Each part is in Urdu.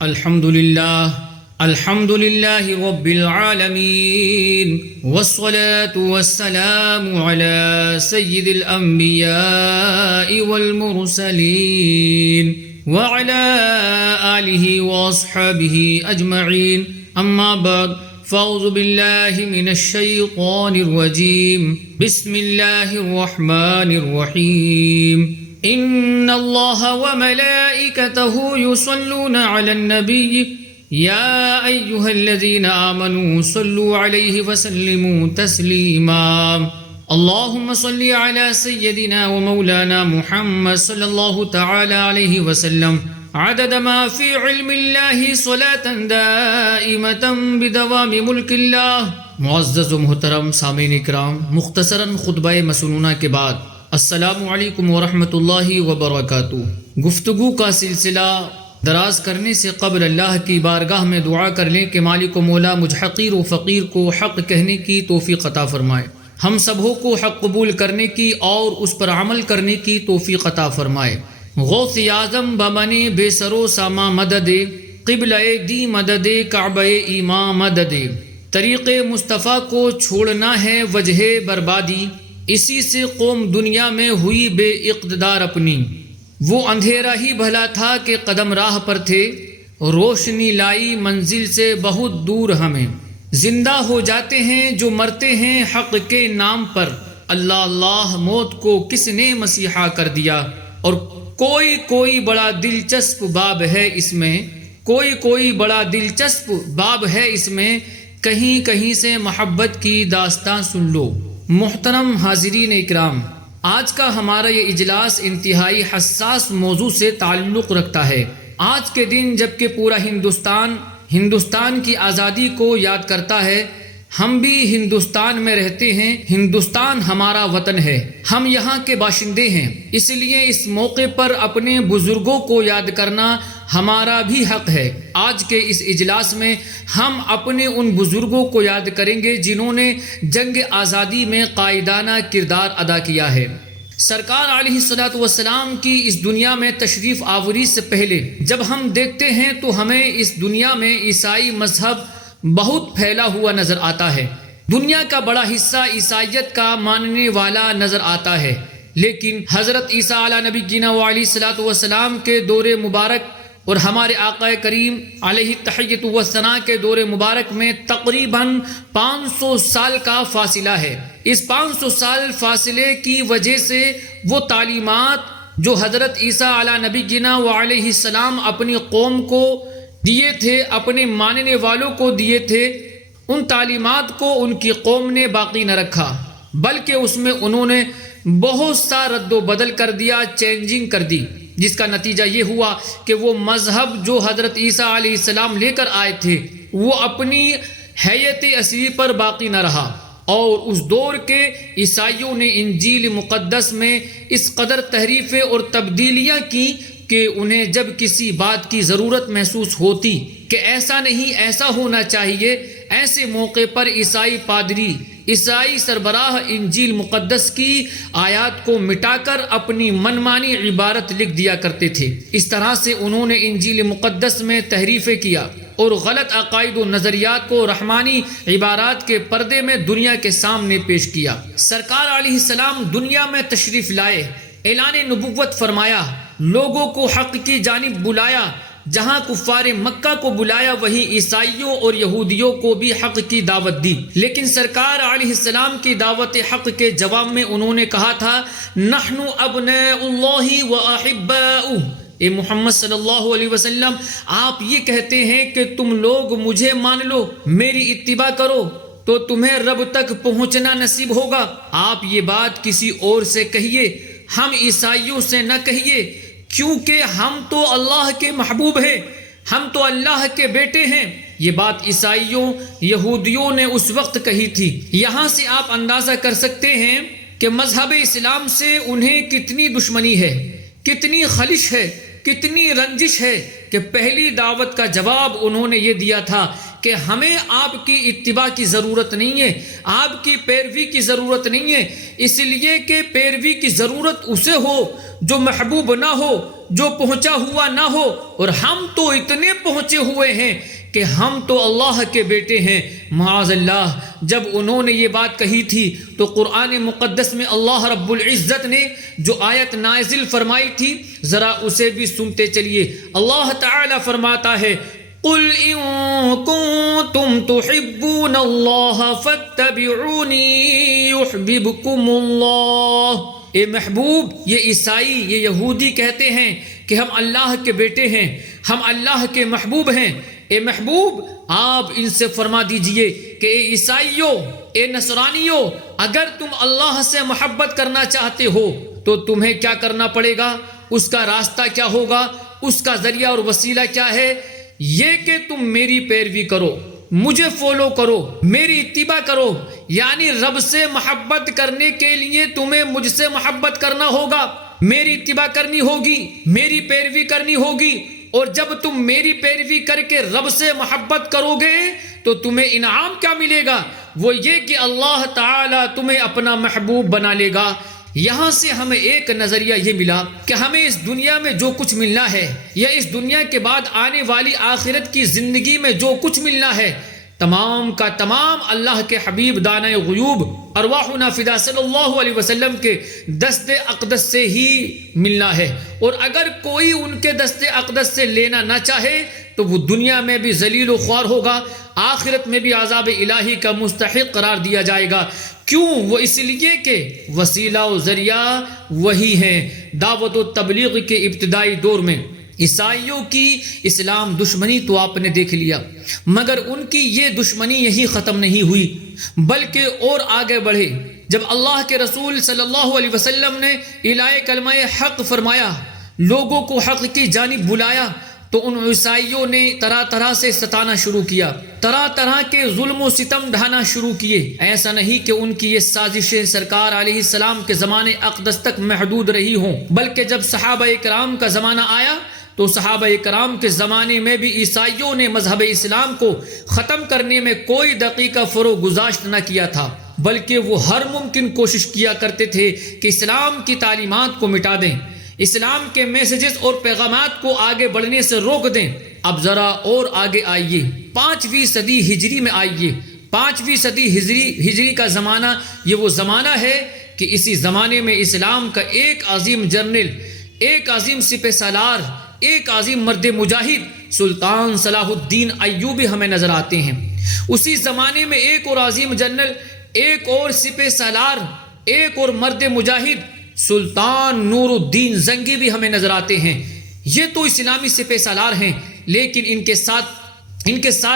الحمد لله رب العالمين والصلاة والسلام على سيد الأنبياء والمرسلين وعلى آله وأصحابه أجمعين أما بعد فأعوذ بالله من الشيطان الرجيم بسم الله الرحمن الرحيم إن الله وملائكته يصلون على النبي يا أيها الذين آمنوا صلوا عليه وسلموا تسليما اللهم صل على سيدنا ومولانا محمد صلى الله تعالى عليه وسلم عدد ما في علم الله صلاة دائمة بدوام ملك الله. معزز و محترم سامعین اکرام، مختصراً خطبہ مسنونہ کے بعد السلام علیکم ورحمۃ اللہ وبرکاتہ. گفتگو کا سلسلہ دراز کرنے سے قبل اللہ کی بارگاہ میں دعا کر لیں کہ مالک و مولا مجھ حقیر و فقیر کو حق کہنے کی توفیق عطا فرمائے، ہم سبوں کو حق قبول کرنے کی اور اس پر عمل کرنے کی توفیق عطا فرمائے. غوث اعظم بمن بے سرو ساما مدد، قبلہ دی مدد، کعبہ ایمان مدد. طریق مصطفیٰ کو چھوڑنا ہے وجہ بربادی، اسی سے قوم دنیا میں ہوئی بے اقتدار اپنی. وہ اندھیرا ہی بھلا تھا کہ قدم راہ پر تھے، روشنی لائی منزل سے بہت دور ہمیں. زندہ ہو جاتے ہیں جو مرتے ہیں حق کے نام پر، اللہ اللہ موت کو کس نے مسیحا کر دیا. اور کوئی بڑا دلچسپ باب ہے اس میں، کوئی بڑا دلچسپ باب ہے اس میں، کہیں سے محبت کی داستان سن لو. محترم حاضرین اکرام، آج کا ہمارا یہ اجلاس انتہائی حساس موضوع سے تعلق رکھتا ہے. آج کے دن جبکہ پورا ہندوستان کی آزادی کو یاد کرتا ہے، ہم بھی ہندوستان میں رہتے ہیں، ہندوستان ہمارا وطن ہے، ہم یہاں کے باشندے ہیں. اس لیے اس موقع پر اپنے بزرگوں کو یاد کرنا ہمارا بھی حق ہے. آج کے اس اجلاس میں ہم اپنے ان بزرگوں کو یاد کریں گے جنہوں نے جنگ آزادی میں قائدانہ کردار ادا کیا ہے. سرکار علیہ الصلوۃ والسلام کی اس دنیا میں تشریف آوری سے پہلے جب ہم دیکھتے ہیں تو ہمیں اس دنیا میں عیسائی مذہب بہت پھیلا ہوا نظر آتا ہے. دنیا کا بڑا حصہ عیسائیت کا ماننے والا نظر آتا ہے، لیکن حضرت عیسیٰ علیہ نبی جینا علیہ الصلوۃ والسلام کے دور مبارک اور ہمارے آقا کریم علیہ التحیۃ والثناء کے دور مبارک میں تقریباً 500 سال کا فاصلہ ہے. اس 500 سال فاصلے کی وجہ سے وہ تعلیمات جو حضرت عیسیٰ علیہ نبی جینا علیہ السلام اپنی قوم کو دیے تھے، اپنے ماننے والوں کو دیے تھے، ان تعلیمات کو ان کی قوم نے باقی نہ رکھا، بلکہ اس میں انہوں نے بہت سا رد و بدل کر دیا، چینجنگ کر دی، جس کا نتیجہ یہ ہوا کہ وہ مذہب جو حضرت عیسیٰ علیہ السلام لے کر آئے تھے وہ اپنی حیت اصلی پر باقی نہ رہا. اور اس دور کے عیسائیوں نے انجیل مقدس میں اس قدر تحریفیں اور تبدیلیاں کی کہ انہیں جب کسی بات کی ضرورت محسوس ہوتی کہ ایسا نہیں ایسا ہونا چاہیے، ایسے موقع پر عیسائی پادری، عیسائی سربراہ انجیل مقدس کی آیات کو مٹا کر اپنی منمانی عبارت لکھ دیا کرتے تھے. اس طرح سے انہوں نے انجیل مقدس میں تحریفیں کیا اور غلط عقائد و نظریات کو رحمانی عبارات کے پردے میں دنیا کے سامنے پیش کیا. سرکار علیہ السلام دنیا میں تشریف لائے، اعلان نبوت فرمایا، لوگوں کو حق کی جانب بلایا. جہاں کفار مکہ کو بلایا وہیں عیسائیوں اور یہودیوں کو بھی حق کی دعوت دی. لیکن سرکار علیہ السلام کی دعوت حق کے جواب میں انہوں نے کہا تھا، نحن ابناء اللہ و احباؤہ. اے محمد صلی اللہ علیہ وسلم، آپ یہ کہتے ہیں کہ تم لوگ مجھے مان لو، میری اتباع کرو تو تمہیں رب تک پہنچنا نصیب ہوگا. آپ یہ بات کسی اور سے کہیے، ہم عیسائیوں سے نہ کہیے، کیونکہ ہم تو اللہ کے محبوب ہیں، ہم تو اللہ کے بیٹے ہیں. یہ بات عیسائیوں یہودیوں نے اس وقت کہی تھی. یہاں سے آپ اندازہ کر سکتے ہیں کہ مذہب اسلام سے انہیں کتنی دشمنی ہے، کتنی خلش ہے، کتنی رنجش ہے کہ پہلی دعوت کا جواب انہوں نے یہ دیا تھا کہ ہمیں آپ کی اتباع کی ضرورت نہیں ہے، آپ کی پیروی کی ضرورت نہیں ہے، اس لیے کہ پیروی کی ضرورت اسے ہو جو محبوب نہ ہو، جو پہنچا ہوا نہ ہو، اور ہم تو اتنے پہنچے ہوئے ہیں کہ ہم تو اللہ کے بیٹے ہیں۔ معاذ اللہ، جب انہوں نے یہ بات کہی تھی تو قرآن مقدس میں اللہ رب العزت نے جو آیت نازل فرمائی تھی ذرا اسے بھی سنتے چلیے۔ اللہ تعالی فرماتا ہے قُلْ إِن كُنتُمْ تُحِبُّونَ اللَّهَ فَاتَّبِعُونِي يُحْبِبْكُمُ اللَّهُ۔ اے محبوب، یہ عیسائی، یہ یہودی کہتے ہیں کہ ہم اللہ کے بیٹے ہیں، ہم اللہ کے محبوب ہیں۔ اے محبوب، آپ ان سے فرما دیجئے کہ اے عیسائیوں، اے نصرانیوں، اگر تم اللہ سے محبت کرنا چاہتے ہو تو تمہیں کیا کرنا پڑے گا؟ اس کا راستہ کیا ہوگا؟ اس کا ذریعہ اور وسیلہ کیا ہے؟ یہ کہ تم میری پیروی کرو، مجھے فالو کرو، میری اتباع کرو۔ یعنی رب سے محبت کرنے کے لیے تمہیں مجھ سے محبت کرنا ہوگا، میری اتباع کرنی ہوگی، میری پیروی کرنی ہوگی۔ اور جب تم میری پیروی کر کے رب سے محبت کرو گے تو تمہیں انعام کیا ملے گا؟ وہ یہ کہ اللہ تعالیٰ تمہیں اپنا محبوب بنا لے گا۔ یہاں سے ہمیں ایک نظریہ یہ ملا کہ ہمیں اس دنیا میں جو کچھ ملنا ہے یا اس دنیا کے بعد آنے والی آخرت کی زندگی میں جو کچھ ملنا ہے، تمام کا تمام اللہ کے حبیب دانۂ غیوب ارواحنا فدا صلی اللہ علیہ وسلم کے دست اقدس سے ہی ملنا ہے۔ اور اگر کوئی ان کے دست اقدس سے لینا نہ چاہے تو وہ دنیا میں بھی ذلیل و خوار ہوگا، آخرت میں بھی عذاب الہی کا مستحق قرار دیا جائے گا۔ کیوں؟ وہ اس لیے کہ وسیلہ و ذریعہ وہی ہیں۔ دعوت و تبلیغ کے ابتدائی دور میں عیسائیوں کی اسلام دشمنی تو آپ نے دیکھ لیا، مگر ان کی یہ دشمنی یہی ختم نہیں ہوئی بلکہ اور آگے بڑھے۔ جب اللہ کے رسول صلی اللہ علیہ وسلم نے اعلاء کلمہ حق فرمایا، لوگوں کو حق کی جانب بلایا، تو ان عیسائیوں نے طرح طرح سے ستانا شروع کیا، طرح طرح کے ظلم و ستم ڈھانا شروع کیے۔ ایسا نہیں کہ ان کی یہ سازشیں سرکار علیہ السلام کے زمانے اقدس تک محدود رہی ہوں، بلکہ جب صحابہ کرام کا زمانہ آیا تو صحابہ کرام کے زمانے میں بھی عیسائیوں نے مذہب اسلام کو ختم کرنے میں کوئی دقیقہ فروغ گزاشت نہ کیا تھا، بلکہ وہ ہر ممکن کوشش کیا کرتے تھے کہ اسلام کی تعلیمات کو مٹا دیں، اسلام کے میسیجز اور پیغامات کو آگے بڑھنے سے روک دیں۔ اب ذرا اور آگے آئیے، 5ویں صدی ہجری میں آئیے۔ 5ویں صدی ہجری کا زمانہ یہ وہ زمانہ ہے کہ اسی زمانے میں اسلام کا ایک عظیم جرنل، ایک عظیم سپہ سالار، ایک عظیم مرد مجاہد سلطان صلاح الدین ایوبی ہمیں نظر آتے ہیں۔ اسی زمانے میں ایک اور عظیم جنرل، ایک اور سپہ سالار، ایک اور مرد مجاہد سلطان نور الدین زنگی بھی ہمیں نظر آتے ہیں۔ یہ تو اسلامی سپہ سالار ہیں، لیکن ان کے ساتھ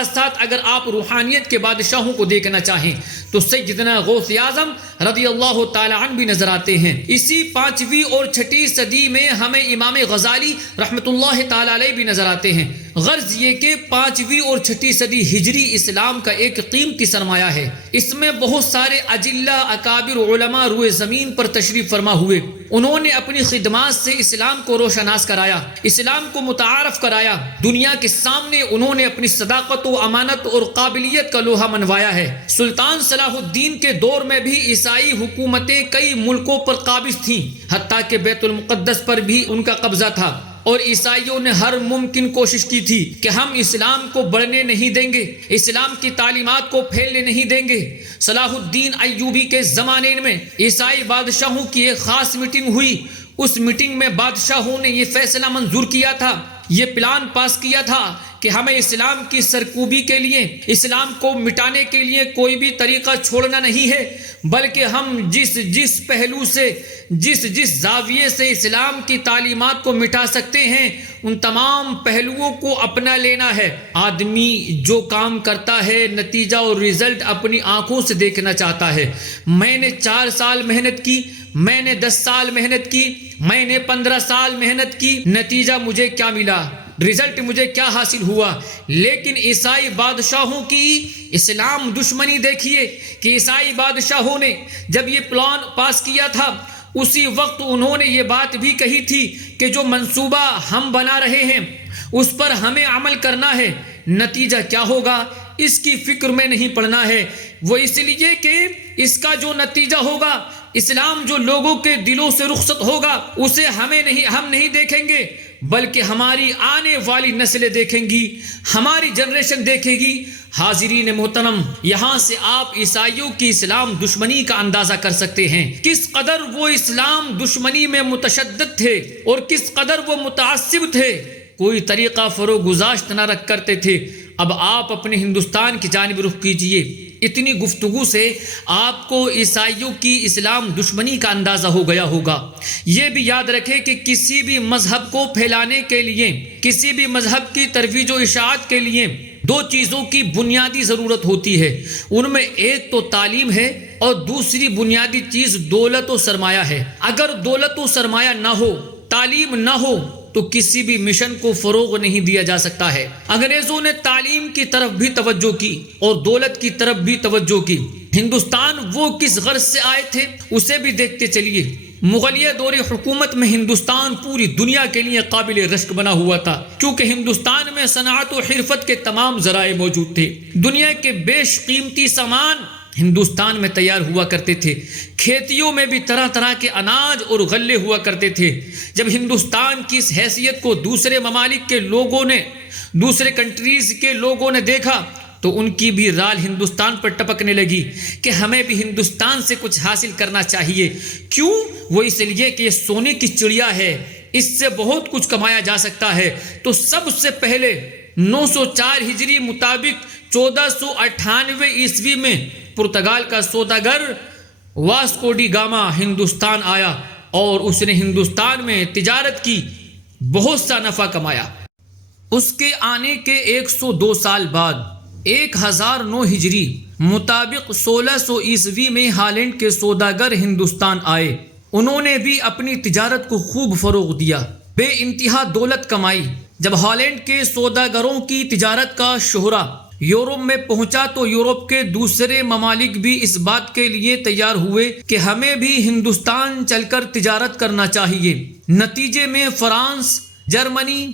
ساتھ اگر آپ روحانیت کے بادشاہوں کو دیکھنا چاہیں تو سیدنا غوث اعظم رضی اللہ تعالی عنہ بھی نظر آتے ہیں۔ اسی 5ویں اور 6ٹھی صدی میں ہمیں امام غزالی رحمۃ اللہ تعالی علیہ بھی نظر آتے ہیں۔ غرض یہ کہ 5ویں اور 6ٹھی صدی ہجری اسلام کا ایک قیمتی سرمایہ ہے۔ اس میں بہت سارے اجلہ اکابر علماء روئے زمین پر تشریف فرما ہوئے، انہوں نے اپنی خدمات سے اسلام کو روشناس کرایا، اسلام کو متعارف کرایا، دنیا کے سامنے انہوں نے اپنی صداقت و امانت اور قابلیت کا لوہا منوایا ہے۔ سلطان صلاح الدین کے دور میں بھی عیسائی حکومتیں کئی ملکوں پر قابض تھیں، حتیٰ کہ بیت المقدس پر بھی ان کا قبضہ تھا، اور عیسائیوں نے ہر ممکن کوشش کی تھی کہ ہم اسلام کو بڑھنے نہیں دیں گے، اسلام کی تعلیمات کو پھیلنے نہیں دیں گے۔ صلاح الدین ایوبی کے زمانے میں عیسائی بادشاہوں کی ایک خاص میٹنگ ہوئی۔ اس میٹنگ میں بادشاہوں نے یہ فیصلہ منظور کیا تھا، یہ پلان پاس کیا تھا کہ ہمیں اسلام کی سرکوبی کے لیے، اسلام کو مٹانے کے لیے کوئی بھی طریقہ چھوڑنا نہیں ہے، بلکہ ہم جس پہلو سے، جس زاویے سے اسلام کی تعلیمات کو مٹا سکتے ہیں ان تمام پہلوؤں کو اپنا لینا ہے۔ آدمی جو کام کرتا ہے نتیجہ اور رزلٹ اپنی آنکھوں سے دیکھنا چاہتا ہے۔ میں نے 4 سال محنت کی، میں نے 10 سال محنت کی، میں نے 15 سال محنت کی، نتیجہ مجھے کیا ملا، رزلٹ مجھے کیا حاصل ہوا۔ لیکن عیسائی بادشاہوں کی اسلام دشمنی دیکھیے کہ عیسائی بادشاہوں نے جب یہ پلان پاس کیا تھا اسی وقت انہوں نے یہ بات بھی کہی تھی کہ جو منصوبہ ہم بنا رہے ہیں اس پر ہمیں عمل کرنا ہے۔ نتیجہ کیا ہوگا؟ اس کی فکر میں نہیں پڑنا ہے، وہ اس لیے کہ اس کا جو نتیجہ ہوگا، اسلام جو لوگوں کے دلوں سے رخصت ہوگا، اسے ہم نہیں دیکھیں گے، بلکہ ہماری آنے والی نسلیں دیکھیں گی، ہماری جنریشن دیکھے گی۔ حاضرین محترم، یہاں سے آپ عیسائیوں کی اسلام دشمنی کا اندازہ کر سکتے ہیں، کس قدر وہ اسلام دشمنی میں متشدد تھے اور کس قدر وہ متعصب تھے، کوئی طریقہ فروغ گزاشت نہ رکھ کرتے تھے۔ اب آپ اپنے ہندوستان کی جانب رخ کیجئے۔ اتنی گفتگو سے آپ کو عیسائیوں کی اسلام دشمنی کا اندازہ ہو گیا ہوگا۔ یہ بھی یاد رکھیں کہ کسی بھی مذہب کو پھیلانے کے لیے، کسی بھی مذہب کی ترویج و اشاعت کے لیے دو چیزوں کی بنیادی ضرورت ہوتی ہے، ان میں ایک تو تعلیم ہے اور دوسری بنیادی چیز دولت و سرمایہ ہے۔ اگر دولت و سرمایہ نہ ہو، تعلیم نہ ہو، تو کسی بھی مشن کو فروغ نہیں دیا جا سکتا ہے۔ انگریزوں نے تعلیم کی طرف بھی توجہ کی اور دولت کی طرف بھی توجہ کی۔ ہندوستان وہ کس غرض سے آئے تھے اسے بھی دیکھتے چلیے۔ مغلیہ دور حکومت میں ہندوستان پوری دنیا کے لیے قابل رشک بنا ہوا تھا، کیونکہ ہندوستان میں صنعت و حرفت کے تمام ذرائع موجود تھے۔ دنیا کے بیش قیمتی سامان ہندوستان میں تیار ہوا کرتے تھے۔ کھیتیوں میں بھی طرح طرح کے اناج اور غلے ہوا کرتے تھے۔ جب ہندوستان کی اس حیثیت کو دوسرے ممالک کے لوگوں نے، دوسرے کنٹریز کے لوگوں نے دیکھا تو ان کی بھی رال ہندوستان پر ٹپکنے لگی کہ ہمیں بھی ہندوستان سے کچھ حاصل کرنا چاہیے۔ کیوں؟ وہ اس لیے کہ یہ سونے کی چڑیا ہے، اس سے بہت کچھ کمایا جا سکتا ہے۔ تو سب سے پہلے 904 ہجری مطابق 1498 عیسوی میں پرتگال کا سوداگر واسکو ڈی گاما ہندوستان آیا اور اس نے ہندوستان میں تجارت کی، بہت سا نفع کمایا۔ اس کے آنے کے 102 سال بعد 1009 ہجری مطابق 1600 عیسوی میں ہالینڈ کے سوداگر ہندوستان آئے۔ انہوں نے بھی اپنی تجارت کو خوب فروغ دیا، بے انتہا دولت کمائی۔ جب ہالینڈ کے سوداگروں کی تجارت کا شہرہ یورپ میں پہنچا تو یورپ کے دوسرے ممالک بھی اس بات کے لیے تیار ہوئے کہ ہمیں بھی ہندوستان چل کر تجارت کرنا چاہیے۔ نتیجے میں فرانس، جرمنی،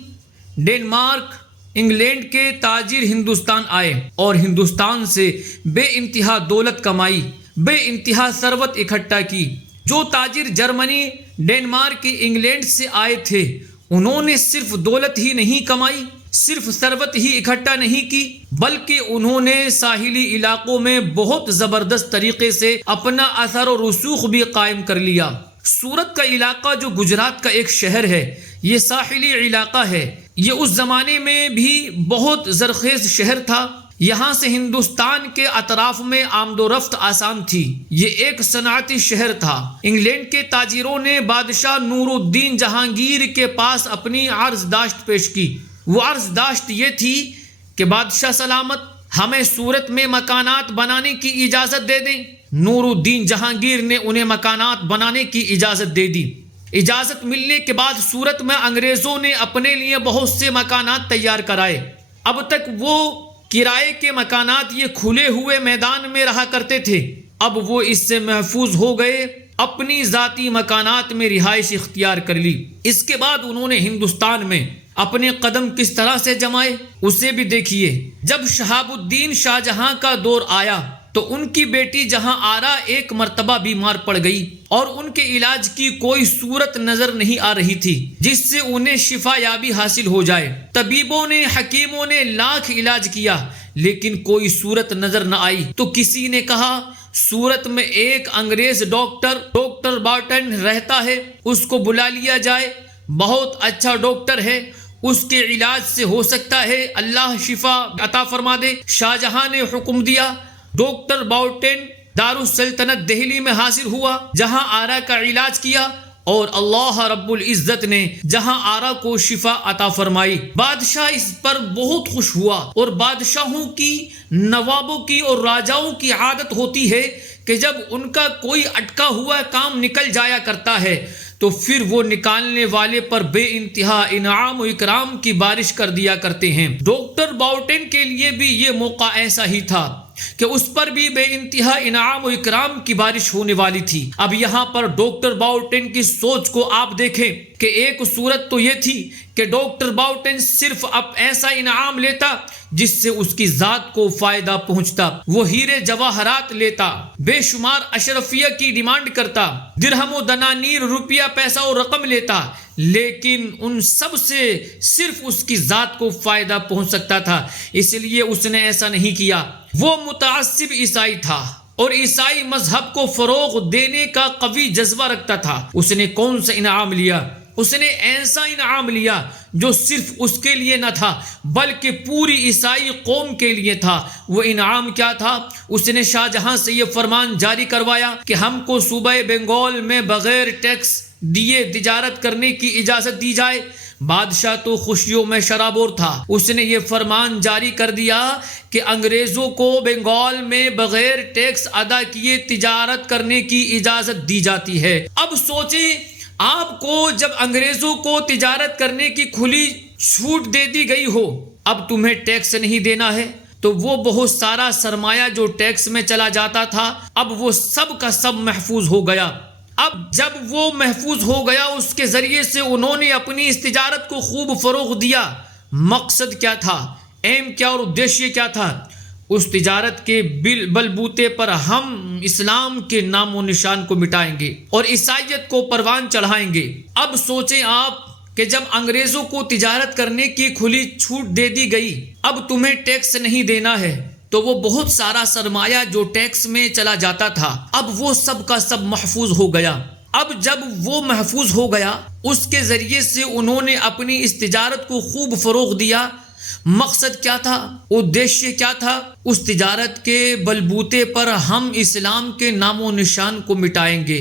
ڈنمارک، انگلینڈ کے تاجر ہندوستان آئے اور ہندوستان سے بے انتہا دولت کمائی، بے انتہا ثروت اکٹھا کی۔ جو تاجر جرمنی، ڈنمارک، انگلینڈ سے آئے تھے، انہوں نے صرف دولت ہی نہیں کمائی، صرف ثروت ہی اکٹھا نہیں کی، بلکہ انہوں نے ساحلی علاقوں میں بہت زبردست طریقے سے اپنا اثر و رسوخ بھی قائم کر لیا۔ سورت کا علاقہ جو گجرات کا ایک شہر ہے، یہ ساحلی علاقہ ہے۔ یہ اس زمانے میں بھی بہت زرخیز شہر تھا۔ یہاں سے ہندوستان کے اطراف میں آمد و رفت آسان تھی۔ یہ ایک صنعتی شہر تھا۔ انگلینڈ کے تاجروں نے بادشاہ نور الدین جہانگیر کے پاس اپنی عرض داشت پیش کی۔ وہ عرض داشت یہ تھی کہ بادشاہ سلامت، ہمیں سورت میں مکانات بنانے کی اجازت دے دیں۔ نور الدین جہانگیر نے انہیں مکانات بنانے کی اجازت دے دی۔ اجازت ملنے کے بعد سورت میں انگریزوں نے اپنے لیے بہت سے مکانات تیار کرائے۔ اب تک وہ کرائے کے مکانات یہ کھلے ہوئے میدان میں رہا کرتے تھے، اب وہ اس سے محفوظ ہو گئے، اپنی ذاتی مکانات میں رہائش اختیار کر لی۔ اس کے بعد انہوں نے ہندوستان میں اپنے قدم کس طرح سے جمائے اسے بھی دیکھیے۔ جب شہاب الدین شاہ جہاں کا دور آیا تو ان کی بیٹی جہاں آرا ایک مرتبہ بیمار پڑ گئی اور ان کے علاج کی کوئی صورت نظر نہیں آ رہی تھی جس سے انہیں شفا یابی حاصل ہو جائے۔ طبیبوں نے، حکیموں نے لاکھ علاج کیا لیکن کوئی صورت نظر نہ آئی تو کسی نے کہا سورت میں ایک انگریز ڈاکٹر بارٹن رہتا ہے، اس کو بلا لیا جائے، بہت اچھا ڈاکٹر ہے، اس کے علاج سے ہو سکتا ہے اللہ شفا عطا فرما دے۔ شاہ جہاں نے حکم دیا۔ ڈاکٹر باؤٹن دارالسلطنت دہلی میں حاضر ہوا، جہاں آرا کا علاج کیا اور اللہ رب العزت نے جہاں آرا کو شفا عطا فرمائی۔ بادشاہ اس پر بہت خوش ہوا، اور بادشاہوں کی، نوابوں کی اور راجاؤں کی عادت ہوتی ہے کہ جب ان کا کوئی اٹکا ہوا کام نکل جایا کرتا ہے تو پھر وہ نکالنے والے پر بے انتہا انعام و اکرام کی بارش کر دیا کرتے ہیں۔ ڈاکٹر باؤٹن کے لیے بھی یہ موقع ایسا ہی تھا کہ اس پر بھی بے انتہا انعام و اکرام کی بارش ہونے والی تھی۔ اب یہاں پر ڈاکٹر باؤٹن کی سوچ کو آپ دیکھیں کہ ایک صورت تو یہ تھی کہ ڈاکٹر باؤٹن صرف اب ایسا انعام لیتا جس سے اس کی ذات کو فائدہ پہنچتا، وہ ہیرے جواہرات لیتا، بے شمار اشرفیہ کی ڈیمانڈ کرتا، درہم و دنانیر، روپیہ، پیسہ و رقم لیتا، لیکن ان سب سے صرف اس کی ذات کو فائدہ پہنچ سکتا تھا، اس لیے اس نے ایسا نہیں کیا۔ وہ متعصب عیسائی تھا اور عیسائی مذہب کو فروغ دینے کا قوی جذبہ رکھتا تھا۔ اس نے کون سا انعام لیا؟ اس نے ایسا انعام لیا جو صرف اس کے لیے نہ تھا بلکہ پوری عیسائی قوم کے لیے تھا۔ وہ انعام کیا تھا؟ اس نے شاہ جہاں سے یہ فرمان جاری کروایا کہ ہم کو صوبہ بنگال میں بغیر ٹیکس دیے تجارت کرنے کی اجازت دی جائے۔ بادشاہ تو خوشیوں میں شرابور تھا۔ اس نے یہ فرمان جاری کر دیا کہ انگریزوں کو بنگال میں بغیر ٹیکس ادا کیے تجارت کرنے کی اجازت دی جاتی ہے۔ اب سوچیں، آپ کو جب انگریزوں کو تجارت کرنے کی کھلی چھوٹ دے دی گئی ہو، اب تمہیں ٹیکس نہیں دینا ہے، تو وہ بہت سارا سرمایہ جو ٹیکس میں چلا جاتا تھا اب وہ سب کا سب محفوظ ہو گیا۔ اب جب وہ محفوظ ہو گیا، اس کے ذریعے سے انہوں نے اپنی اس تجارت کو خوب فروغ دیا۔ مقصد کیا تھا؟ ایم کیا اور ادیشیہ کیا تھا؟ اس تجارت کے بلبوتے پر ہم اسلام کے نام و نشان کو مٹائیں گے اور عیسائیت کو پروان چڑھائیں گے۔ اب سوچیں آپ کہ جب انگریزوں کو تجارت کرنے کی کھلی چھوٹ دے دی گئی، اب تمہیں ٹیکس نہیں دینا ہے، تو وہ بہت سارا سرمایہ جو ٹیکس میں چلا جاتا تھا اب وہ سب کا سب محفوظ ہو گیا۔ اب جب وہ محفوظ ہو گیا، اس کے ذریعے سے انہوں نے اپنی اس تجارت کو خوب فروغ دیا۔ مقصد کیا تھا؟ ادیشیہ کیا تھا؟ اس تجارت کے بلبوتے پر ہم اسلام کے نام و نشان کو مٹائیں گے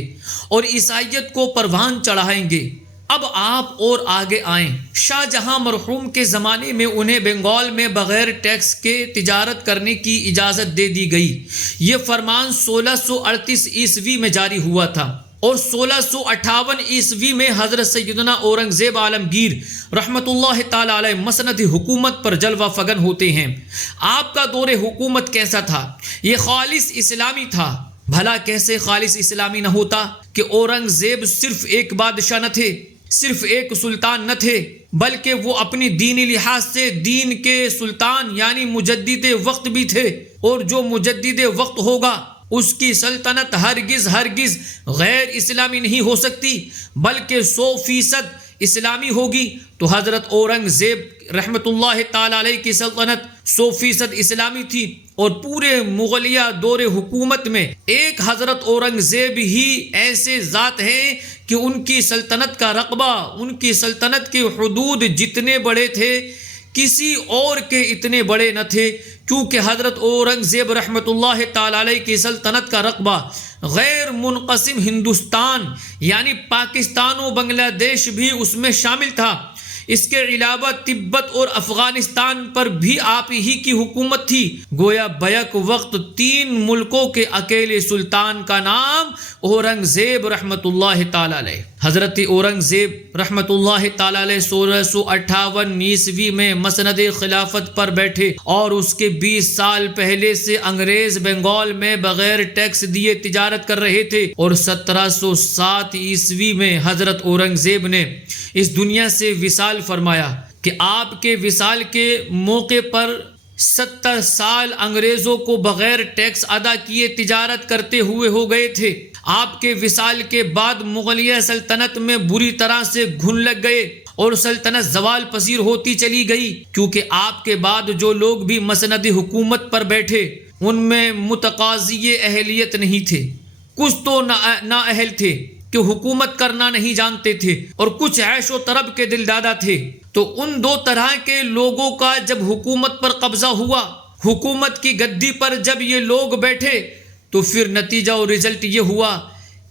اور عیسائیت کو پروان چڑھائیں گے۔ اب آپ اور آگے آئیں۔ شاہ جہاں مرحوم کے زمانے میں انہیں بنگال میں بغیر ٹیکس کے تجارت کرنے کی اجازت دے دی گئی۔ یہ فرمان 1638 عیسوی میں جاری ہوا تھا اور 1658 عیسوی میں حضرت سیدنا اورنگزیب عالمگیر رحمت اللہ تعالی علیہ مسند حکومت پر جلوہ فگن ہوتے ہیں۔ آپ کا دور حکومت کیسا تھا؟ یہ خالص اسلامی تھا۔ بھلا کیسے خالص اسلامی نہ ہوتا کہ اورنگزیب صرف ایک بادشاہ نہ تھے، صرف ایک سلطان نہ تھے، بلکہ وہ اپنی دینی لحاظ سے دین کے سلطان یعنی مجدد وقت بھی تھے، اور جو مجدد وقت ہوگا اس کی سلطنت ہرگز غیر اسلامی نہیں ہو سکتی بلکہ 100% اسلامی ہوگی۔ تو حضرت اورنگزیب رحمت اللہ تعالی علیہ کی سلطنت 100% اسلامی تھی، اور پورے مغلیہ دور حکومت میں ایک حضرت اورنگزیب ہی ایسے ذات ہیں کہ ان کی سلطنت کا رقبہ، ان کی سلطنت کے حدود جتنے بڑے تھے کسی اور کے اتنے بڑے نہ تھے، کیونکہ حضرت اورنگزیب رحمت اللہ تعالی علیہ کی سلطنت کا رقبہ غیر منقسم ہندوستان یعنی پاکستان و بنگلہ دیش بھی اس میں شامل تھا۔ اس کے علاوہ تبت اور افغانستان پر بھی آپ ہی کی حکومت تھی۔ گویا بیک وقت 3 ملکوں کے اکیلے سلطان کا نام اورنگزیب رحمت اللہ تعالی علیہ۔ حضرت اورنگزیب رحمت اللہ تعالی علیہ 1658 عیسوی میں مسند خلافت پر بیٹھے، اور اس کے 20 سال پہلے سے انگریز بنگال میں بغیر ٹیکس دیے تجارت کر رہے تھے، اور 1707 عیسوی میں حضرت اورنگزیب نے اس دنیا سے وصال فرمایا کہ آپ کے وصال کے موقع پر 70 سال انگریزوں کو بغیر ٹیکس ادا کیے تجارت کرتے ہوئے ہو گئے تھے۔ آپ کے وصال کے بعد مغلیہ سلطنت میں بری طرح سے گھن لگ گئے اور سلطنت زوال پذیر ہوتی چلی گئی، کیونکہ آپ کے بعد جو لوگ بھی مسند حکومت پر بیٹھے ان میں متقاضی اہلیت نہیں تھے، کچھ تو نااہل تھے کہ حکومت کرنا نہیں جانتے تھے، اور کچھ عیش و طرب کے دل دادا تھے۔ تو ان 2 طرح کے لوگوں کا جب حکومت پر قبضہ ہوا، حکومت کی گدی پر جب یہ لوگ بیٹھے، تو پھر نتیجہ اور رزلٹ یہ ہوا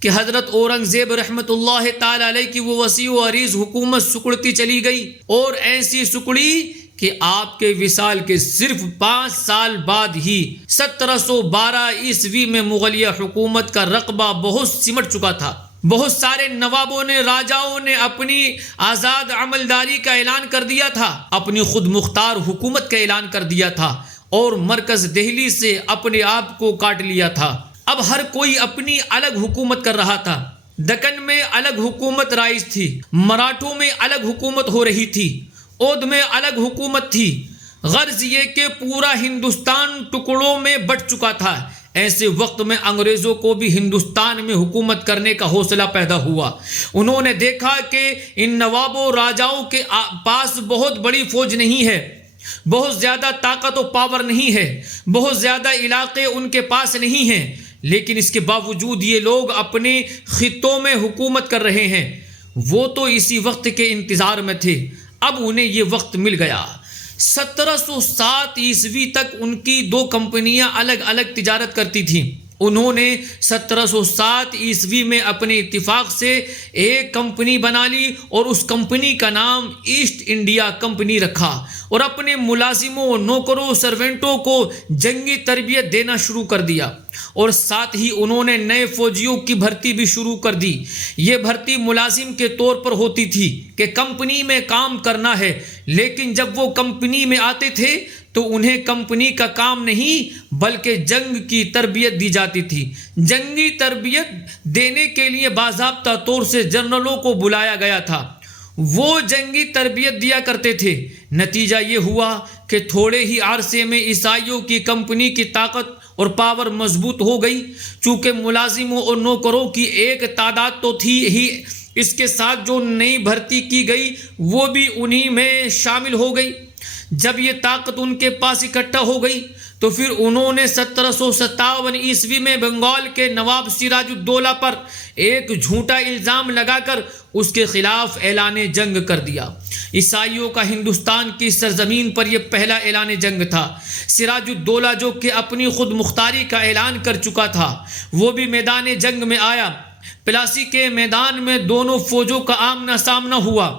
کہ حضرت اورنگزیب رحمت اللہ تعالی علیہ کی وہ وسیع و عریض حکومت سکڑتی چلی گئی، اور ایسی سکڑی کہ آپ کے وصال کے صرف 5 سال بعد ہی 1712 عیسوی میں مغلیہ حکومت کا رقبہ بہت سمٹ چکا تھا۔ بہت سارے نوابوں نے، راجاؤں نے اپنی آزاد عملداری کا اعلان کر دیا تھا، اپنی خود مختار حکومت کا اعلان کر دیا تھا، اور مرکز دہلی سے اپنے آپ کو کاٹ لیا تھا۔ اب ہر کوئی اپنی الگ حکومت کر رہا تھا۔ دکن میں الگ حکومت رائج تھی، مراٹھوں میں الگ حکومت ہو رہی تھی، اودھ میں الگ حکومت تھی۔ غرض یہ کہ پورا ہندوستان ٹکڑوں میں بٹ چکا تھا۔ ایسے وقت میں انگریزوں کو بھی ہندوستان میں حکومت کرنے کا حوصلہ پیدا ہوا۔ انہوں نے دیکھا کہ ان نوابوں راجاؤں کے پاس بہت بڑی فوج نہیں ہے، بہت زیادہ طاقت و پاور نہیں ہے، بہت زیادہ علاقے ان کے پاس نہیں ہیں، لیکن اس کے باوجود یہ لوگ اپنے خطوں میں حکومت کر رہے ہیں۔ وہ تو اسی وقت کے انتظار میں تھے، اب انہیں یہ وقت مل گیا۔ 1707 عیسوی تک ان کی 2 کمپنیاں الگ الگ تجارت کرتی تھیں۔ انہوں نے 1707 عیسوی میں اپنے اتفاق سے ایک کمپنی بنا لی اور اس کمپنی کا نام ایسٹ انڈیا کمپنی رکھا، اور اپنے ملازموں، نوکروں، سرونٹوں کو جنگی تربیت دینا شروع کر دیا، اور ساتھ ہی انہوں نے نئے فوجیوں کی بھرتی بھی شروع کر دی۔ یہ بھرتی ملازم کے طور پر ہوتی تھی کہ کمپنی میں کام کرنا ہے، لیکن جب وہ کمپنی میں آتے تھے تو انہیں کمپنی کا کام نہیں بلکہ جنگ کی تربیت دی جاتی تھی۔ جنگی تربیت دینے کے لیے باضابطہ طور سے جنرلوں کو بلایا گیا تھا، وہ جنگی تربیت دیا کرتے تھے۔ نتیجہ یہ ہوا کہ تھوڑے ہی عرصے میں عیسائیوں کی کمپنی کی طاقت اور پاور مضبوط ہو گئی۔ چونکہ ملازموں اور نوکروں کی ایک تعداد تو تھی ہی، اس کے ساتھ جو نئی بھرتی کی گئی وہ بھی انہی میں شامل ہو گئی۔ جب یہ طاقت ان کے پاس اکٹھا ہو گئی تو پھر انہوں نے 1757 عیسوی میں بنگال کے نواب سراج الدولہ پر ایک جھوٹا الزام لگا کر اس کے خلاف اعلان جنگ کر دیا۔ عیسائیوں کا ہندوستان کی سرزمین پر یہ پہلا اعلان جنگ تھا۔ سراج الدولہ جو کہ اپنی خود مختاری کا اعلان کر چکا تھا، وہ بھی میدان جنگ میں آیا۔ پلاسی کے میدان میں دونوں فوجوں کا آمنا سامنا ہوا۔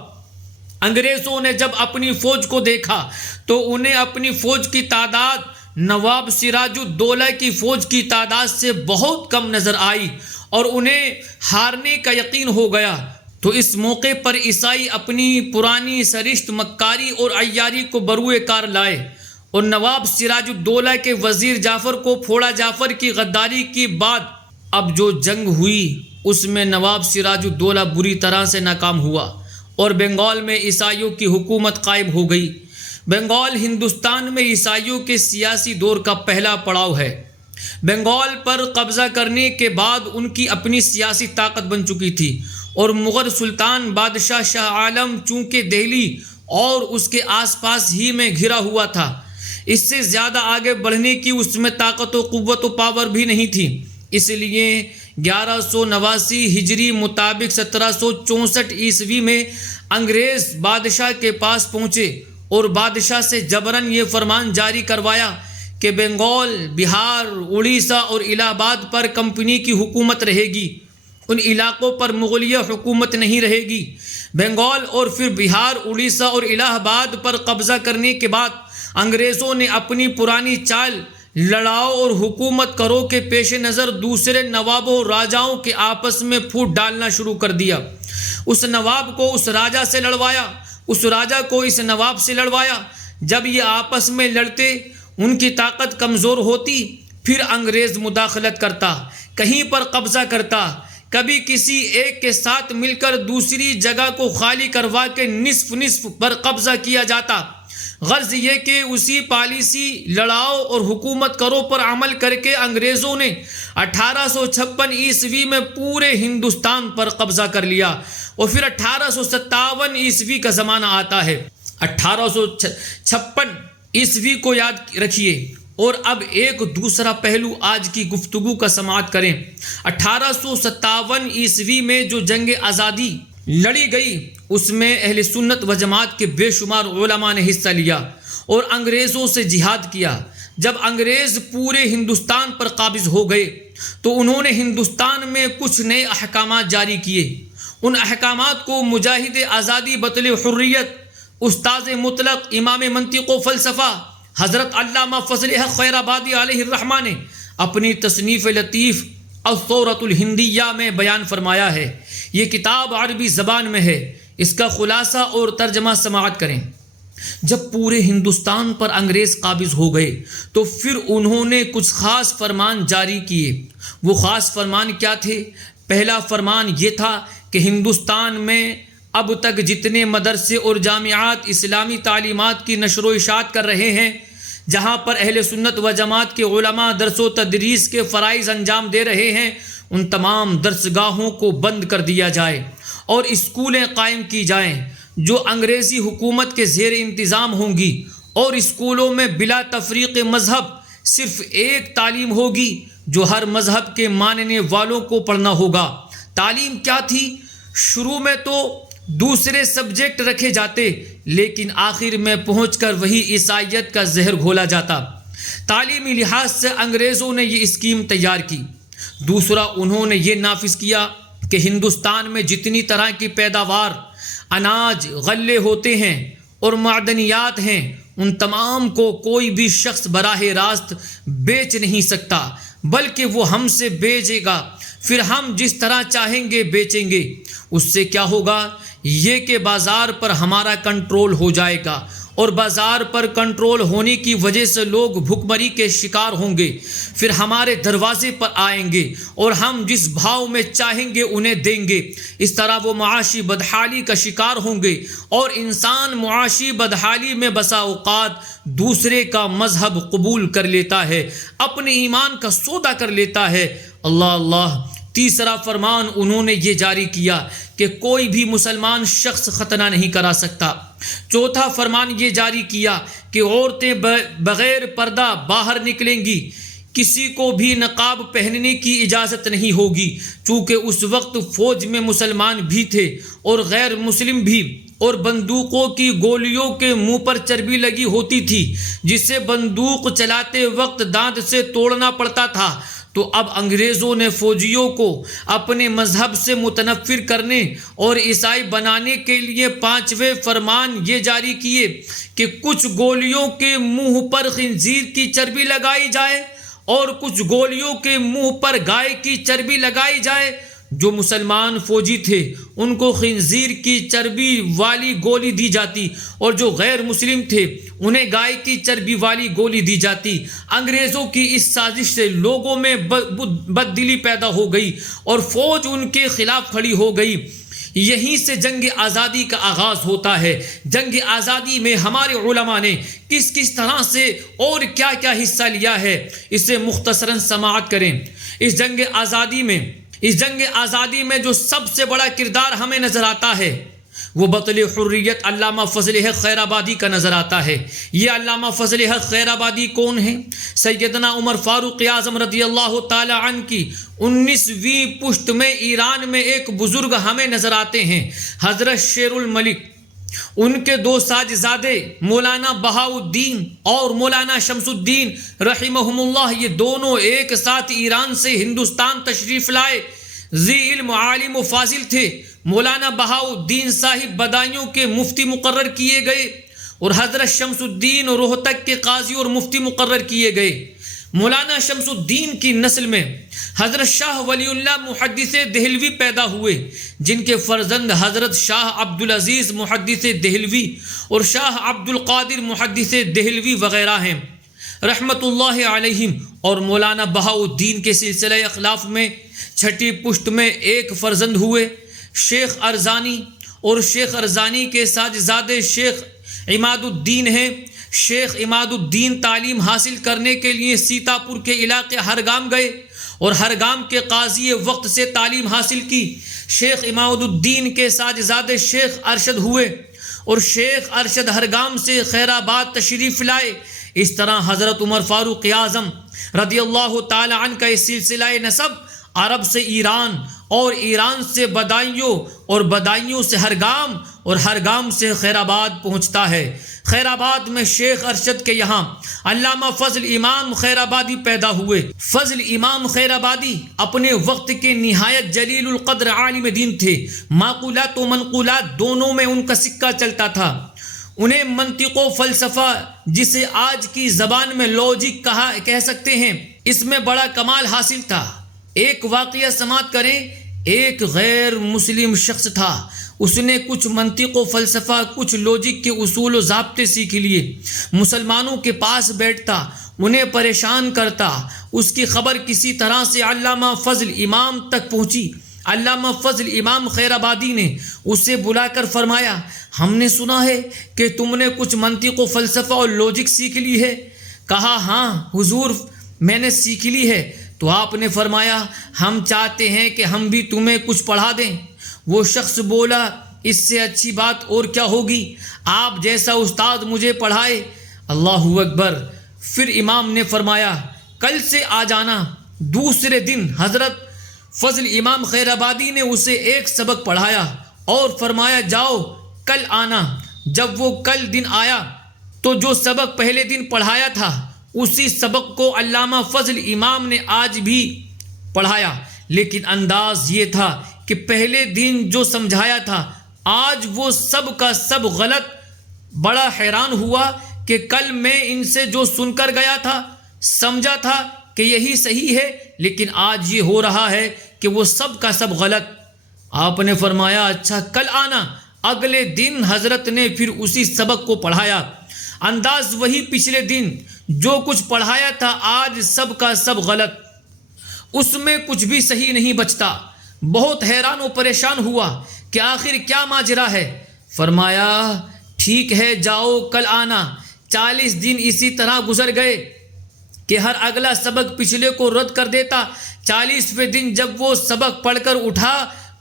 انگریزوں نے جب اپنی فوج کو دیکھا تو انہیں اپنی فوج کی تعداد نواب سراج الدولہ کی فوج کی تعداد سے بہت کم نظر آئی، اور انہیں ہارنے کا یقین ہو گیا۔ تو اس موقع پر عیسائی اپنی پرانی سرشت مکاری اور عیاری کو بروئے کار لائے، اور نواب سراج الدولہ کے وزیر جعفر کو پھوڑا جعفر کی غداری کے بعد اب جو جنگ ہوئی اس میں نواب سراج الدولہ بری طرح سے ناکام ہوا، اور بنگال میں عیسائیوں کی حکومت قائم ہو گئی۔ بنگال ہندوستان میں عیسائیوں کے سیاسی دور کا پہلا پڑاؤ ہے۔ بنگال پر قبضہ کرنے کے بعد ان کی اپنی سیاسی طاقت بن چکی تھی، اور مغل سلطان بادشاہ شاہ عالم چونکہ دہلی اور اس کے آس پاس ہی میں گھرا ہوا تھا، اس سے زیادہ آگے بڑھنے کی اس میں طاقت و قوت و پاور بھی نہیں تھی۔ اس لیے 1189 ہجری مطابق 1764 عیسوی میں انگریز بادشاہ کے پاس پہنچے اور بادشاہ سے جبراً یہ فرمان جاری کروایا کہ بنگال، بہار، اڑیسہ اور الہ آباد پر کمپنی کی حکومت رہے گی، ان علاقوں پر مغلیہ حکومت نہیں رہے گی۔ بنگال اور پھر بہار، اڑیسہ اور الہ آباد پر قبضہ کرنے کے بعد انگریزوں نے اپنی پرانی چال لڑاؤ اور حکومت کرو کے پیش نظر دوسرے نوابوں اور راجاؤں کے آپس میں پھوٹ ڈالنا شروع کر دیا۔ اس نواب کو اس راجا سے لڑوایا، اس راجا کو اس نواب سے لڑوایا۔ جب یہ آپس میں لڑتے، ان کی طاقت کمزور ہوتی، پھر انگریز مداخلت کرتا، کہیں پر قبضہ کرتا، کبھی کسی ایک کے ساتھ مل کر دوسری جگہ کو خالی کروا کے نصف نصف پر قبضہ کیا جاتا۔ غرض یہ کہ اسی پالیسی لڑاؤ اور حکومت کرو پر عمل کر کے انگریزوں نے 1856 عیسوی میں پورے ہندوستان پر قبضہ کر لیا، اور پھر 1857 عیسوی کا زمانہ آتا ہے۔ 1856 عیسوی کو یاد رکھیے، اور اب ایک دوسرا پہلو آج کی گفتگو کا سماعت کریں۔ 1857 عیسوی میں جو جنگ آزادی لڑی گئی اس میں اہل سنت و جماعت کے بے شمار علماء نے حصہ لیا اور انگریزوں سے جہاد کیا۔ جب انگریز پورے ہندوستان پر قابض ہو گئے تو انہوں نے ہندوستان میں کچھ نئے احکامات جاری کیے۔ ان احکامات کو مجاہد آزادی بطل حریت، استاذ مطلق، امام منطق و فلسفہ حضرت علامہ فضل حق خیر آبادی علیہ الرحمہ نے اپنی تصنیف لطیف الثورۃ الہندیہ میں بیان فرمایا ہے۔ یہ کتاب عربی زبان میں ہے، اس کا خلاصہ اور ترجمہ سماعت کریں۔ جب پورے ہندوستان پر انگریز قابض ہو گئے تو پھر انہوں نے کچھ خاص فرمان جاری کیے۔ وہ خاص فرمان کیا تھے؟ پہلا فرمان یہ تھا کہ ہندوستان میں اب تک جتنے مدرسے اور جامعات اسلامی تعلیمات کی نشر و اشاعت کر رہے ہیں، جہاں پر اہل سنت و جماعت کے علماء درس و تدریس کے فرائض انجام دے رہے ہیں، ان تمام درسگاہوں کو بند کر دیا جائے اور اسکولیں قائم کی جائیں جو انگریزی حکومت کے زیر انتظام ہوں گی، اور اسکولوں میں بلا تفریق مذہب صرف ایک تعلیم ہوگی جو ہر مذہب کے ماننے والوں کو پڑھنا ہوگا۔ تعلیم کیا تھی؟ شروع میں تو دوسرے سبجیکٹ رکھے جاتے، لیکن آخر میں پہنچ کر وہی عیسائیت کا زہر گھولا جاتا۔ تعلیمی لحاظ سے انگریزوں نے یہ اسکیم تیار کی۔ دوسرا، انہوں نے یہ نافذ کیا کہ ہندوستان میں جتنی طرح کی پیداوار، اناج، غلے ہوتے ہیں اور معدنیات ہیں، ان تمام کو کوئی بھی شخص براہ راست بیچ نہیں سکتا، بلکہ وہ ہم سے بیچے گا، پھر ہم جس طرح چاہیں گے بیچیں گے۔ اس سے کیا ہوگا؟ یہ کہ بازار پر ہمارا کنٹرول ہو جائے گا، اور بازار پر کنٹرول ہونے کی وجہ سے لوگ بھوک مری کے شکار ہوں گے، پھر ہمارے دروازے پر آئیں گے اور ہم جس بھاؤ میں چاہیں گے انہیں دیں گے۔ اس طرح وہ معاشی بدحالی کا شکار ہوں گے، اور انسان معاشی بدحالی میں بسا اوقات دوسرے کا مذہب قبول کر لیتا ہے، اپنے ایمان کا سودا کر لیتا ہے۔ اللہ اللہ۔ تیسرا فرمان انہوں نے یہ جاری کیا کہ کوئی بھی مسلمان شخص ختنہ نہیں کرا سکتا۔ چوتھا فرمان یہ جاری کیا کہ عورتیں بغیر پردہ باہر نکلیں گی، کسی کو بھی نقاب پہننے کی اجازت نہیں ہوگی، چونکہ اس وقت فوج میں مسلمان بھی تھے اور غیر مسلم بھی، اور بندوقوں کی گولیوں کے منہ پر چربی لگی ہوتی تھی جسے بندوق چلاتے وقت دانت سے توڑنا پڑتا تھا۔ تو اب انگریزوں نے فوجیوں کو اپنے مذہب سے متنفر کرنے اور عیسائی بنانے کے لیے 5ویں فرمان یہ جاری کیے کہ کچھ گولیوں کے منہ پر خنزیر کی چربی لگائی جائے اور کچھ گولیوں کے منہ پر گائے کی چربی لگائی جائے۔ جو مسلمان فوجی تھے ان کو خنزیر کی چربی والی گولی دی جاتی، اور جو غیر مسلم تھے انہیں گائے کی چربی والی گولی دی جاتی۔ انگریزوں کی اس سازش سے لوگوں میں بددلی پیدا ہو گئی اور فوج ان کے خلاف کھڑی ہو گئی۔ یہیں سے جنگ آزادی کا آغاز ہوتا ہے۔ جنگ آزادی میں ہمارے علماء نے کس کس طرح سے اور کیا کیا حصہ لیا ہے، اسے مختصراً سماعت کریں۔ اس جنگ آزادی میں جو سب سے بڑا کردار ہمیں نظر آتا ہے وہ بطل حریت علامہ فضل حق خیر آبادی کا نظر آتا ہے۔ یہ علامہ فضل حق خیر آبادی کون ہیں؟ سیدنا عمر فاروق اعظم رضی اللہ تعالی عنہ کی 19ویں پشت میں ایران میں ایک بزرگ ہمیں نظر آتے ہیں، حضرت شیر الملک۔ ان کے 2 ساجزادے مولانا بہاؤالدین اور مولانا شمس الدین رحمہم اللہ، یہ دونوں ایک ساتھ ایران سے ہندوستان تشریف لائے۔ ذی علم، عالم و فاضل تھے۔ مولانا بہاؤالدین صاحب بدایوں کے مفتی مقرر کیے گئے اور حضرت شمس الدین روہتک کے قاضی اور مفتی مقرر کیے گئے۔ مولانا شمس الدین کی نسل میں حضرت شاہ ولی اللہ محدث دہلوی پیدا ہوئے، جن کے فرزند حضرت شاہ عبدالعزیز محدث دہلوی اور شاہ عبدالقادر محدث دہلوی وغیرہ ہیں رحمت اللہ علیہم۔ اور مولانا بہاؤالدین کے سلسلہ اخلاف میں 6ٹی پشت میں ایک فرزند ہوئے، شیخ ارزانی، اور شیخ ارزانی کے ساجزادے شیخ عماد الدین ہیں۔ شیخ عماد الدین تعلیم حاصل کرنے کے لیے سیتاپور کے علاقے ہرگام گئے اور ہرگام کے قاضی وقت سے تعلیم حاصل کی۔ شیخ عماد الدین کے ساجزادے شیخ ارشد ہوئے اور شیخ ارشد ہرگام سے خیر آباد تشریف لائے۔ اس طرح حضرت عمر فاروق اعظم رضی اللہ تعالی عنہ کا اس سلسلہ نسب عرب سے ایران اور ایران سے بدایوں اور بدایوں سے ہرگام اور ہرگام سے خیر آباد پہنچتا ہے۔ خیر آباد میں شیخ ارشد کے یہاں علامہ فضل امام خیر آبادی پیدا ہوئے۔ فضل امام خیر آبادی اپنے وقت کے نہایت جلیل القدر عالم دین تھے۔ معقولات و منقولات دونوں میں ان کا سکہ چلتا تھا۔ انہیں منطق و فلسفہ، جسے آج کی زبان میں لاجک کہہ سکتے ہیں، اس میں بڑا کمال حاصل تھا۔ ایک واقعہ سماعت کریں۔ ایک غیر مسلم شخص تھا، اس نے کچھ منطق و فلسفہ، کچھ لاجک کے اصول و ضابطے سیکھ لیے۔ مسلمانوں کے پاس بیٹھتا، انہیں پریشان کرتا۔ اس کی خبر کسی طرح سے علامہ فضل امام تک پہنچی۔ علامہ فضل امام خیر آبادی نے اسے بلا کر فرمایا، ہم نے سنا ہے کہ تم نے کچھ منطق و فلسفہ اور لوجک سیکھ لی ہے۔ کہا ہاں حضور میں نے سیکھ لی ہے۔ تو آپ نے فرمایا ہم چاہتے ہیں کہ ہم بھی تمہیں کچھ پڑھا دیں۔ وہ شخص بولا اس سے اچھی بات اور کیا ہوگی، آپ جیسا استاد مجھے پڑھائے۔ اللہ اکبر۔ پھر امام نے فرمایا کل سے آ جانا۔ دوسرے دن حضرت فضل امام خیر آبادی نے اسے ایک سبق پڑھایا اور فرمایا جاؤ کل آنا۔ جب وہ کل دن آیا تو جو سبق پہلے دن پڑھایا تھا اسی سبق کو علامہ فضل امام نے آج بھی پڑھایا، لیکن انداز یہ تھا کہ پہلے دن جو سمجھایا تھا آج وہ سب کا سب غلط۔ بڑا حیران ہوا کہ کل میں ان سے جو سن کر گیا تھا سمجھا تھا کہ یہی صحیح ہے، لیکن آج یہ ہو رہا ہے کہ وہ سب کا سب غلط۔ آپ نے فرمایا اچھا کل آنا۔ اگلے دن حضرت نے پھر اسی سبق کو پڑھایا، انداز وہی پچھلے دن، جو کچھ پڑھایا تھا آج سب کا سب غلط، اس میں کچھ بھی صحیح نہیں بچتا۔ بہت حیران و پریشان ہوا کہ آخر کیا ماجرا ہے۔ فرمایا ٹھیک ہے جاؤ کل آنا۔ 40 دن اسی طرح گزر گئے کہ ہر اگلا سبق پچھلے کو رد کر دیتا۔ 40ویں دن جب وہ سبق پڑھ کر اٹھا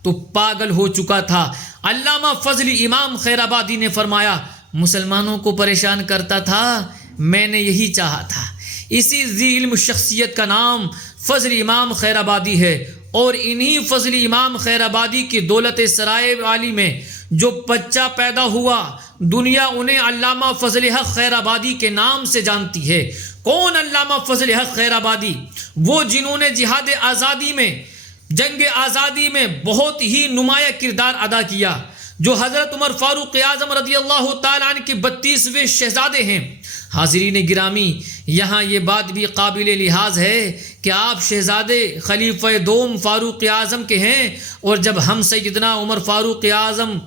تو پاگل ہو چکا تھا۔ علامہ فضل امام خیر آبادی نے فرمایا مسلمانوں کو پریشان کرتا تھا، میں نے یہی چاہا تھا۔ اسی ذی علم شخصیت کا نام فضل امام خیر آبادی ہے، اور انہی فضل امام خیر آبادی کی دولت سرائے والی میں جو بچہ پیدا ہوا دنیا انہیں علامہ فضل حق خیر آبادی کے نام سے جانتی ہے۔ کون علامہ فضل حق خیر آبادی؟ وہ جنہوں نے جہاد آزادی میں، جنگ آزادی میں بہت ہی نمایاں کردار ادا کیا، جو حضرت عمر فاروق اعظم رضی اللہ تعالیٰ عنہ کے 32ویں شہزادے ہیں۔ حاضرین گرامی، یہاں یہ بات بھی قابل لحاظ ہے کہ آپ شہزادے خلیفہ دوم فاروق اعظم کے ہیں، اور جب ہم سیدنا عمر فاروق اعظم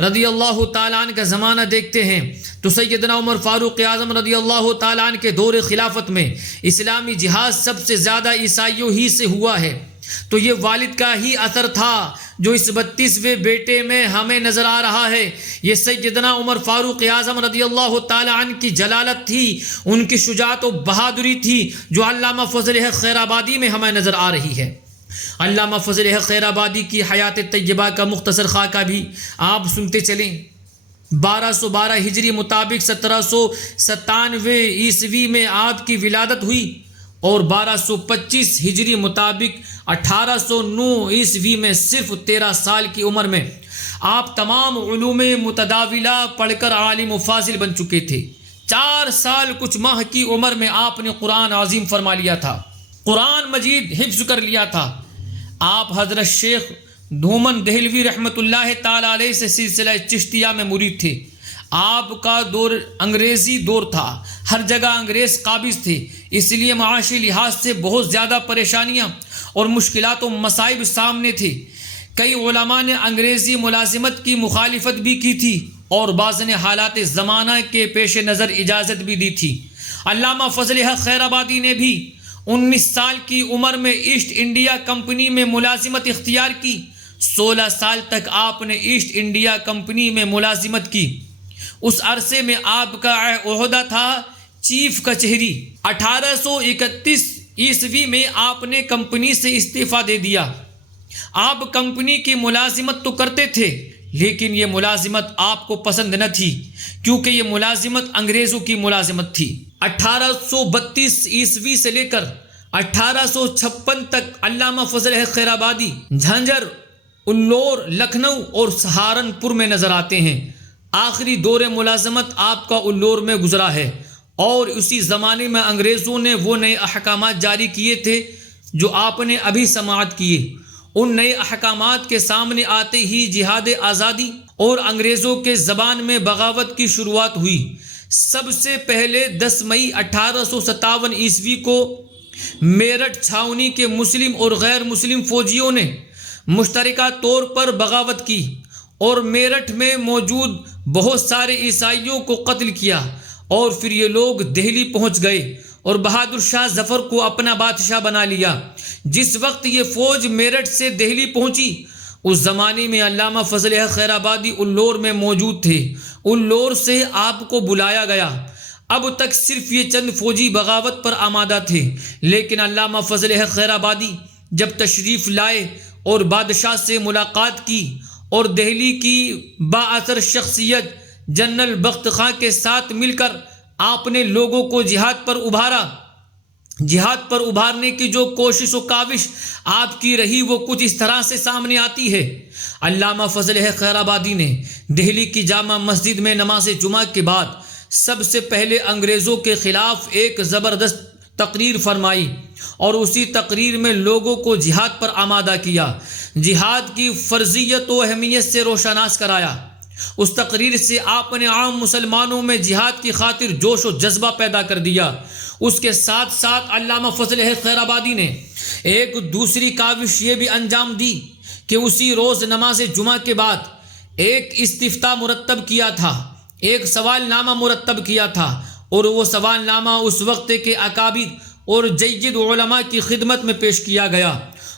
رضی اللہ تعالیٰ عنہ کا زمانہ دیکھتے ہیں تو سیدنا عمر فاروق اعظم رضی اللہ تعالیٰ عنہ کے دور خلافت میں اسلامی جہاد سب سے زیادہ عیسائیوں ہی سے ہوا ہے۔ تو یہ والد کا ہی اثر تھا جو اس 32ویں بیٹے میں ہمیں نظر آ رہا ہے۔ یہ سیدنا عمر فاروق اعظم رضی اللہ تعالیٰ عنہ کی جلالت تھی، ان کی شجاعت و بہادری تھی، جو علامہ فضل حق خیر آبادی میں ہمیں نظر آ رہی ہے۔ علامہ فضل حق خیر آبادی کی حیات طیبہ کا مختصر خاکہ بھی آپ سنتے چلیں۔ 1212 ہجری مطابق 1797 عیسوی میں آپ کی ولادت ہوئی، اور 1225 ہجری مطابق 1809 عیسوی میں صرف 13 سال کی عمر میں آپ تمام علوم متداولہ پڑھ کر عالم و فاضل بن چکے تھے۔ 4 سال کچھ ماہ کی عمر میں آپ نے قرآن عظیم فرما لیا تھا، قرآن مجید حفظ کر لیا تھا۔ آپ حضرت شیخ دھومن دہلوی رحمۃ اللہ تعالی علیہ سے سلسلہ چشتیہ میں مرید تھے۔ آپ کا دور انگریزی دور تھا، ہر جگہ انگریز قابض تھے، اس لیے معاشی لحاظ سے بہت زیادہ پریشانیاں اور مشکلات و مصائب سامنے تھے۔ کئی علماء نے انگریزی ملازمت کی مخالفت بھی کی تھی، اور بعض نے حالات زمانہ کے پیش نظر اجازت بھی دی تھی۔ علامہ فضل حق خیر آبادی نے بھی 19 سال کی عمر میں ایسٹ انڈیا کمپنی میں ملازمت اختیار کی۔ 16 سال تک آپ نے ایسٹ انڈیا کمپنی میں ملازمت کی۔ اس عرصے میں آپ کا عہدہ تھا چیف کچہری۔ 1831 عیسوی میں آپ نے کمپنی سے استعفیٰ دے دیا۔ آپ کمپنی کی ملازمت تو کرتے تھے، لیکن یہ ملازمت آپ کو پسند نہ تھی، کیونکہ یہ ملازمت انگریزوں کی ملازمت تھی۔ 1832 عیسوی سے لے کر 1856 تک علامہ فضل حق خیر آبادی جھنجھر، الور، لکھنؤ اور سہارنپور میں نظر آتے ہیں۔ آخری دور ملازمت آپ کا الور میں گزرا ہے، اور اسی زمانے میں انگریزوں نے وہ نئے احکامات جاری کیے تھے جو آپ نے ابھی سماعت کیے۔ ان نئے احکامات کے سامنے آتے ہی جہاد آزادی اور انگریزوں کے زبان میں بغاوت کی شروعات ہوئی۔ سب سے پہلے 10 مئی 1857 عیسوی کو میرٹھ چھاؤنی کے مسلم اور غیر مسلم فوجیوں نے مشترکہ طور پر بغاوت کی اور میرٹھ میں موجود بہت سارے عیسائیوں کو قتل کیا، اور پھر یہ لوگ دہلی پہنچ گئے اور بہادر شاہ ظفر کو اپنا بادشاہ بنا لیا۔ جس وقت یہ فوج میرٹھ سے دہلی پہنچی اس زمانے میں علامہ فضل حق خیر آبادی الور میں موجود تھے۔ الور سے آپ کو بلایا گیا۔ اب تک صرف یہ چند فوجی بغاوت پر آمادہ تھے، لیکن علامہ فضل حق خیر آبادی جب تشریف لائے اور بادشاہ سے ملاقات کی اور دہلی کی بااثر شخصیت جنرل بخت خاں کے ساتھ مل کر آپ نے لوگوں کو جہاد پر ابھارنے کی جو کوشش و کاوش آپ کی رہی وہ کچھ اس طرح سے سامنے آتی ہے۔ علامہ فضل حق خیر آبادی نے دہلی کی جامع مسجد میں نماز جمعہ کے بعد سب سے پہلے انگریزوں کے خلاف ایک زبردست تقریر فرمائی اور اسی تقریر میں لوگوں کو جہاد پر آمادہ کیا، جہاد کی فرضیت و اہمیت سے روشناس کرایا۔ اس تقریر سے آپ نے عام مسلمانوں میں جہاد کی خاطر جوش و جذبہ پیدا کر دیا۔ اس کے ساتھ ساتھ علامہ فضل حق خیر آبادی نے ایک دوسری کاوش یہ بھی انجام دی کہ اسی روز نماز جمعہ کے بعد ایک استفتاء مرتب کیا تھا، ایک سوال نامہ مرتب کیا تھا، اور وہ سوال نامہ اس وقت کے اکابر اور جید علماء کی خدمت میں پیش کیا گیا،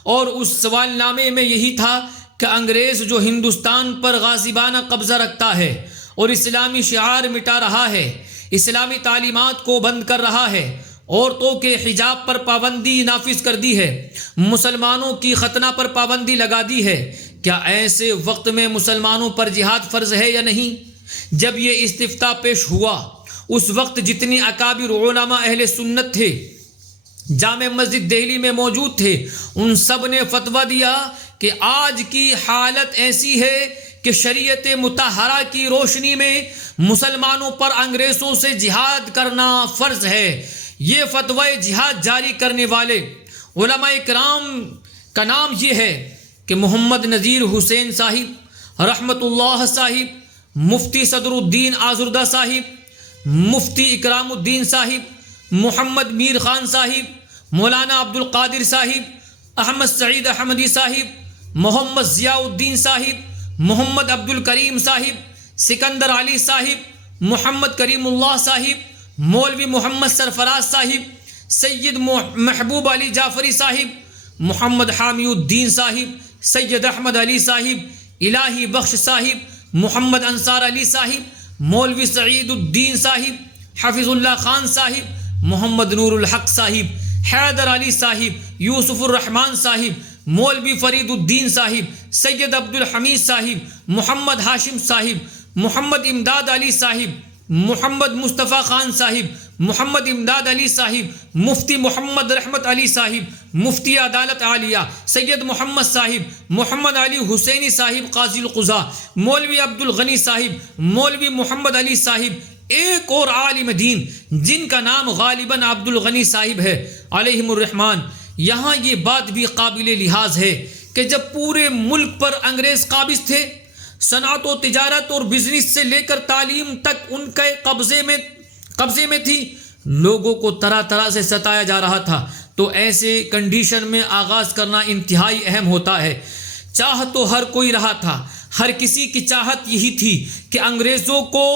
اور اس سوال نامے میں یہی تھا کہ انگریز جو ہندوستان پر غاصبانہ قبضہ رکھتا ہے اور اسلامی شعار مٹا رہا ہے، اسلامی تعلیمات کو بند کر رہا ہے، عورتوں کے حجاب پر پابندی نافذ کر دی ہے، مسلمانوں کی ختنہ پر پابندی لگا دی ہے، کیا ایسے وقت میں مسلمانوں پر جہاد فرض ہے یا نہیں؟ جب یہ استفتاء پیش ہوا اس وقت جتنی اکابر علماء اہل سنت تھے جامع مسجد دہلی میں موجود تھے، ان سب نے فتویٰ دیا کہ آج کی حالت ایسی ہے کہ شریعت مطہرہ کی روشنی میں مسلمانوں پر انگریزوں سے جہاد کرنا فرض ہے۔ یہ فتویٰ جہاد جاری کرنے والے علماء کرام کا نام یہ ہے کہ محمد نذیر حسین صاحب رحمۃ اللہ صاحب، مفتی صدر الدین آزردہ صاحب، مفتی اکرام الدین صاحب، محمد میر خان صاحب، مولانا عبد القادر صاحب، احمد سعید احمدی صاحب، محمد ضیاء الدین صاحب، محمد عبد الکریم صاحب، سکندر علی صاحب، محمد کریم اللہ صاحب، مولوی محمد سرفراز صاحب، سید محبوب علی جعفری صاحب، محمد حامی الدین صاحب، سید احمد علی صاحب، الہی بخش صاحب، محمد انصار علی صاحب، مولوی سعید الدین صاحب، حفظ اللہ خان صاحب، محمد نور الحق صاحب، حیدر علی صاحب، یوسف الرحمان صاحب، مولوی فرید الدین صاحب، سید عبد الحمید صاحب، محمد ہاشم صاحب، محمد امداد علی صاحب، محمد مصطفیٰ خان صاحب، محمد امداد علی صاحب، مفتی محمد رحمت علی صاحب، مفتی عدالت عالیہ سید محمد صاحب، محمد علی حسینی صاحب قاضی القضاء، مولوی عبد الغنی صاحب، مولوی محمد علی صاحب، ایک اور عالم دین جن کا نام غالباً عبد الغنی صاحب ہے علیہم الرحمن۔ یہاں یہ بات بھی قابل لحاظ ہے کہ جب پورے ملک پر انگریز قابض تھے، صنعت و تجارت اور بزنس سے لے کر تعلیم تک ان کے قبضے میں تھی، لوگوں کو طرح طرح سے ستایا جا رہا تھا، تو ایسے کنڈیشن میں آغاز کرنا انتہائی اہم ہوتا ہے۔ چاہ تو ہر کوئی رہا تھا، ہر کسی کی چاہت یہی تھی کہ انگریزوں کو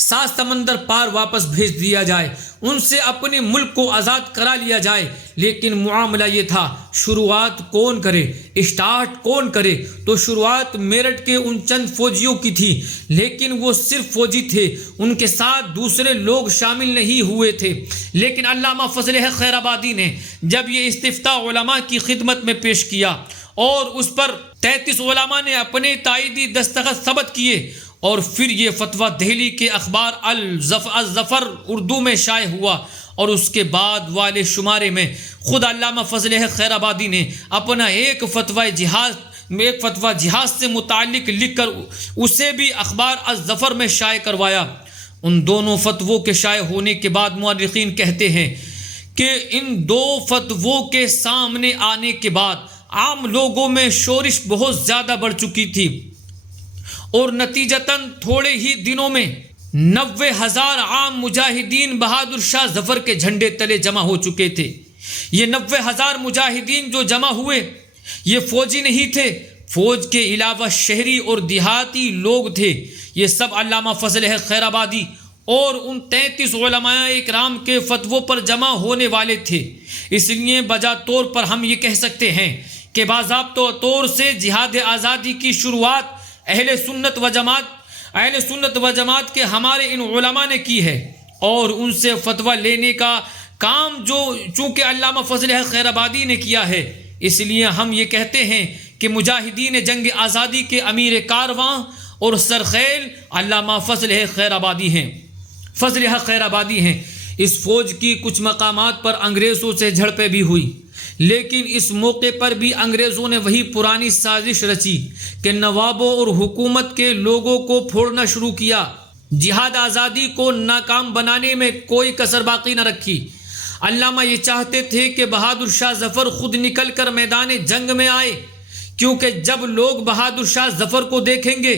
7 سمندر پار واپس بھیج دیا جائے، ان سے اپنے ملک کو آزاد کرا لیا جائے، لیکن معاملہ یہ تھا شروعات کون کرے، اسٹارٹ کون کرے؟ تو شروعات میرٹھ کے ان چند فوجیوں کی تھی، لیکن وہ صرف فوجی تھے، ان کے ساتھ دوسرے لوگ شامل نہیں ہوئے تھے۔ لیکن علامہ فضل حق خیر آبادی نے جب یہ استفتاء علماء کی خدمت میں پیش کیا اور اس پر 33 علماء نے اپنے تائیدی دستخط ثبت کیے، اور پھر یہ فتویٰ دہلی کے اخبار الظفر اردو میں شائع ہوا، اور اس کے بعد والے شمارے میں خود علامہ فضل حق خیر آبادی نے اپنا ایک فتویٰ جہاد سے متعلق لکھ کر اسے بھی اخبار الظفر میں شائع کروایا۔ ان دونوں فتووں کے شائع ہونے کے بعد مورخین کہتے ہیں کہ ان دو فتووں کے سامنے آنے کے بعد عام لوگوں میں شورش بہت زیادہ بڑھ چکی تھی، اور نتیجتاً تھوڑے ہی دنوں میں 90,000 عام مجاہدین بہادر شاہ ظفر کے جھنڈے تلے جمع ہو چکے تھے۔ یہ 90,000 مجاہدین جو جمع ہوئے یہ فوجی نہیں تھے، فوج کے علاوہ شہری اور دیہاتی لوگ تھے۔ یہ سب علامہ فضل حق خیر آبادی اور ان 33 علماء اکرام کے فتووں پر جمع ہونے والے تھے۔ اس لیے بجا طور پر ہم یہ کہہ سکتے ہیں کہ باضابطہ طور سے جہاد آزادی کی شروعات اہل سنت و جماعت کے ہمارے ان علماء نے کی ہے، اور ان سے فتویٰ لینے کا کام جو چونکہ علامہ فضل حق خیر آبادی نے کیا ہے، اس لیے ہم یہ کہتے ہیں کہ مجاہدین جنگ آزادی کے امیر کارواں اور سرخیل علامہ فضل حق خیر آبادی ہیں۔ اس فوج کی کچھ مقامات پر انگریزوں سے جھڑپیں بھی ہوئی، لیکن اس موقع پر بھی انگریزوں نے وہی پرانی سازش رچی کہ نوابوں اور حکومت کے لوگوں کو پھوڑنا شروع کیا۔ جہاد آزادی کو ناکام بنانے میں کوئی کسر باقی نہ رکھی۔ علامہ یہ چاہتے تھے کہ بہادر شاہ ظفر خود نکل کر میدان جنگ میں آئے، کیونکہ جب لوگ بہادر شاہ ظفر کو دیکھیں گے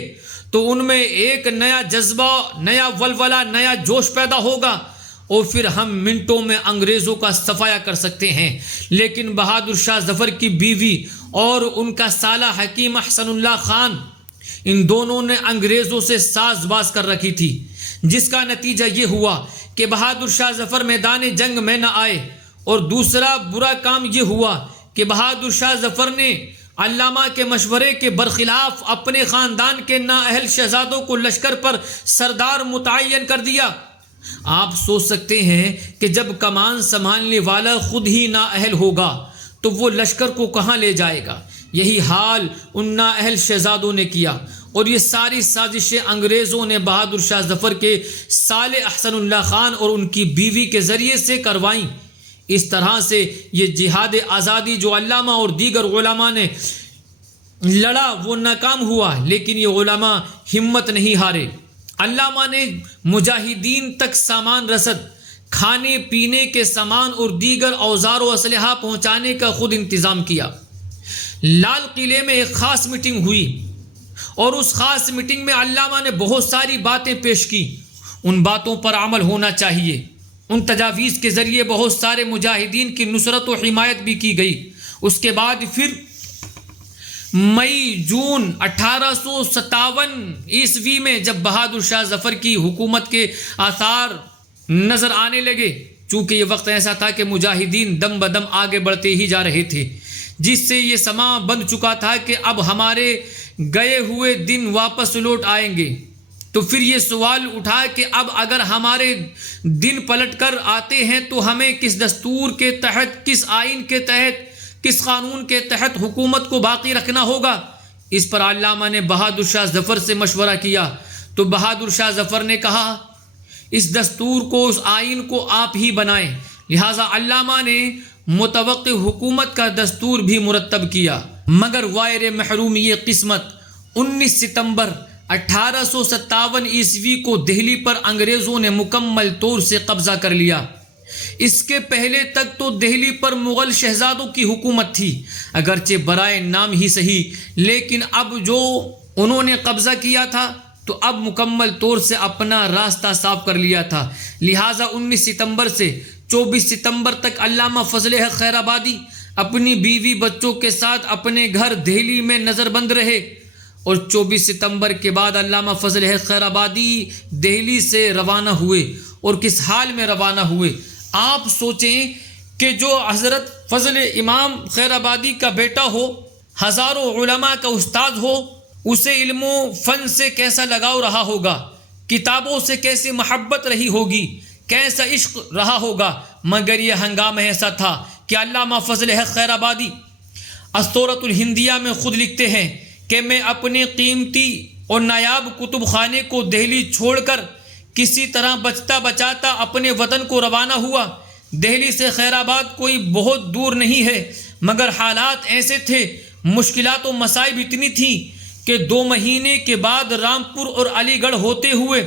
تو ان میں ایک نیا جذبہ، نیا ولولہ، نیا جوش پیدا ہوگا، اور پھر ہم منٹوں میں انگریزوں کا صفایا کر سکتے ہیں۔ لیکن بہادر شاہ ظفر کی بیوی اور ان کا سالہ حکیم احسن اللہ خان، ان دونوں نے انگریزوں سے ساز باز کر رکھی تھی، جس کا نتیجہ یہ ہوا کہ بہادر شاہ ظفر میدان جنگ میں نہ آئے، اور دوسرا برا کام یہ ہوا کہ بہادر شاہ ظفر نے علامہ کے مشورے کے برخلاف اپنے خاندان کے نااہل شہزادوں کو لشکر پر سردار متعین کر دیا۔ آپ سوچ سکتے ہیں کہ جب کمان سنبھالنے والا خود ہی نااہل ہوگا تو وہ لشکر کو کہاں لے جائے گا۔ یہی حال ان نااہل شہزادوں نے کیا، اور یہ ساری سازشیں انگریزوں نے بہادر شاہ ظفر کے سالے احسن اللہ خان اور ان کی بیوی کے ذریعے سے کروائیں۔ اس طرح سے یہ جہاد آزادی جو علامہ اور دیگر علماء نے لڑا وہ ناکام ہوا، لیکن یہ علماء ہمت نہیں ہارے۔ علامہ نے مجاہدین تک سامان رسد، کھانے پینے کے سامان اور دیگر اوزار و اسلحہ پہنچانے کا خود انتظام کیا۔ لال قلعے میں ایک خاص میٹنگ ہوئی، اور اس خاص میٹنگ میں علامہ نے بہت ساری باتیں پیش کی۔ ان باتوں پر عمل ہونا چاہیے۔ ان تجاویز کے ذریعے بہت سارے مجاہدین کی نصرت و حمایت بھی کی گئی۔ اس کے بعد پھر مئی جون 1857 عیسوی میں جب بہادر شاہ ظفر کی حکومت کے آثار نظر آنے لگے، چونکہ یہ وقت ایسا تھا کہ مجاہدین دم بدم آگے بڑھتے ہی جا رہے تھے، جس سے یہ سما بند چکا تھا کہ اب ہمارے گئے ہوئے دن واپس لوٹ آئیں گے۔ تو پھر یہ سوال اٹھا کہ اب اگر ہمارے دن پلٹ کر آتے ہیں تو ہمیں کس دستور کے تحت، کس آئین کے تحت، کس قانون کے تحت حکومت کو باقی رکھنا ہوگا۔ اس پر علامہ نے بہادر شاہ ظفر سے مشورہ کیا، تو بہادر شاہ ظفر نے کہا اس دستور کو، اس آئین کو آپ ہی بنائیں۔ لہٰذا علامہ نے متوقع حکومت کا دستور بھی مرتب کیا، مگر وائر محروم یہ قسمت 19 ستمبر 1857 عیسوی کو دہلی پر انگریزوں نے مکمل طور سے قبضہ کر لیا۔ اس کے پہلے تک تو دہلی پر مغل شہزادوں کی حکومت تھی، اگرچہ برائے نام ہی صحیح، لیکن اب جو انہوں نے قبضہ کیا تھا تو اب مکمل طور سے اپنا راستہ صاف کر لیا تھا۔ لہٰذا 19 ستمبر سے 24 ستمبر تک علامہ فضل حق خیر آبادی اپنی بیوی بچوں کے ساتھ اپنے گھر دہلی میں نظر بند رہے، اور 24 ستمبر کے بعد علامہ فضل حق خیر آبادی دہلی سے روانہ ہوئے۔ اور کس حال میں روانہ ہوئے؟ آپ سوچیں کہ جو حضرت فضل امام خیر آبادی کا بیٹا ہو، ہزاروں علماء کا استاد ہو، اسے علم و فن سے کیسا لگاؤ رہا ہوگا، کتابوں سے کیسے محبت رہی ہوگی، کیسا عشق رہا ہوگا، مگر یہ ہنگامہ ایسا تھا کہ علامہ فضل حق خیر آبادی اسطورۃ الہندیہ میں خود لکھتے ہیں کہ میں اپنے قیمتی اور نایاب کتب خانے کو دہلی چھوڑ کر کسی طرح بچتا بچاتا اپنے وطن کو روانہ ہوا۔ دہلی سے خیر آباد کوئی بہت دور نہیں ہے، مگر حالات ایسے تھے، مشکلات و مصائب اتنی تھیں کہ 2 مہینے کے بعد رامپور اور علی گڑھ ہوتے ہوئے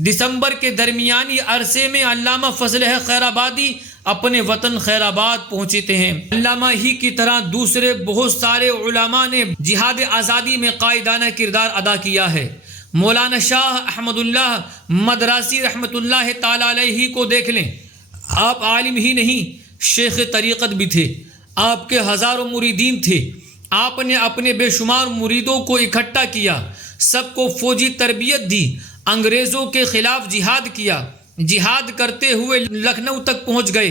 دسمبر کے درمیانی عرصے میں علامہ فضل حق خیر آبادی اپنے وطن خیر آباد پہنچتے ہیں۔ علامہ ہی کی طرح دوسرے بہت سارے علماء نے جہاد آزادی میں قائدانہ کردار ادا کیا ہے۔ مولانا شاہ احمد اللہ مدراسی رحمۃ اللہ تعالی علیہ کو دیکھ لیں، آپ عالم ہی نہیں، شیخ طریقت بھی تھے، آپ کے ہزاروں مریدین تھے، آپ نے اپنے بے شمار مریدوں کو اکٹھا کیا، سب کو فوجی تربیت دی، انگریزوں کے خلاف جہاد کیا، جہاد کرتے ہوئے لکھنؤ تک پہنچ گئے،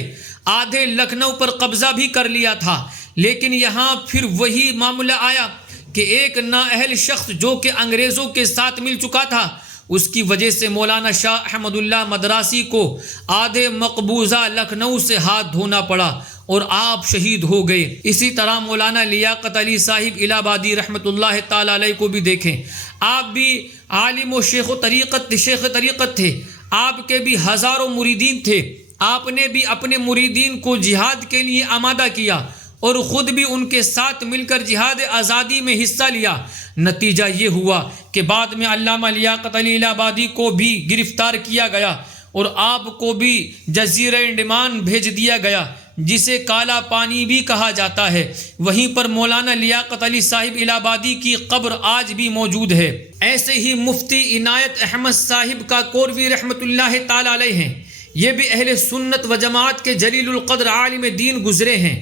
آدھے لکھنؤ پر قبضہ بھی کر لیا تھا، لیکن یہاں پھر وہی معاملہ آیا کہ ایک نااہل شخص جو کہ انگریزوں کے ساتھ مل چکا تھا، اس کی وجہ سے مولانا شاہ احمد اللہ مدراسی کو آدھے مقبوضہ لکھنؤ سے ہاتھ دھونا پڑا اور آپ شہید ہو گئے۔ اسی طرح مولانا لیاقت علی صاحب الہ آبادی رحمۃ اللہ تعالی علیہ کو بھی دیکھیں، آپ بھی عالم و شیخ طریقت تھے، آپ کے بھی ہزاروں مریدین تھے، آپ نے بھی اپنے مریدین کو جہاد کے لیے آمادہ کیا اور خود بھی ان کے ساتھ مل کر جہاد آزادی میں حصہ لیا۔ نتیجہ یہ ہوا کہ بعد میں علامہ لیاقت علی الہ آبادی کو بھی گرفتار کیا گیا اور آپ کو بھی جزیرہ انڈمان بھیج دیا گیا، جسے کالا پانی بھی کہا جاتا ہے۔ وہیں پر مولانا لیاقت علی صاحب الہ آبادی کی قبر آج بھی موجود ہے۔ ایسے ہی مفتی عنایت احمد صاحب کا کوروی رحمۃ اللہ تعالی علیہ ہیں، یہ بھی اہل سنت و جماعت کے جلیل القدر عالم دین گزرے ہیں۔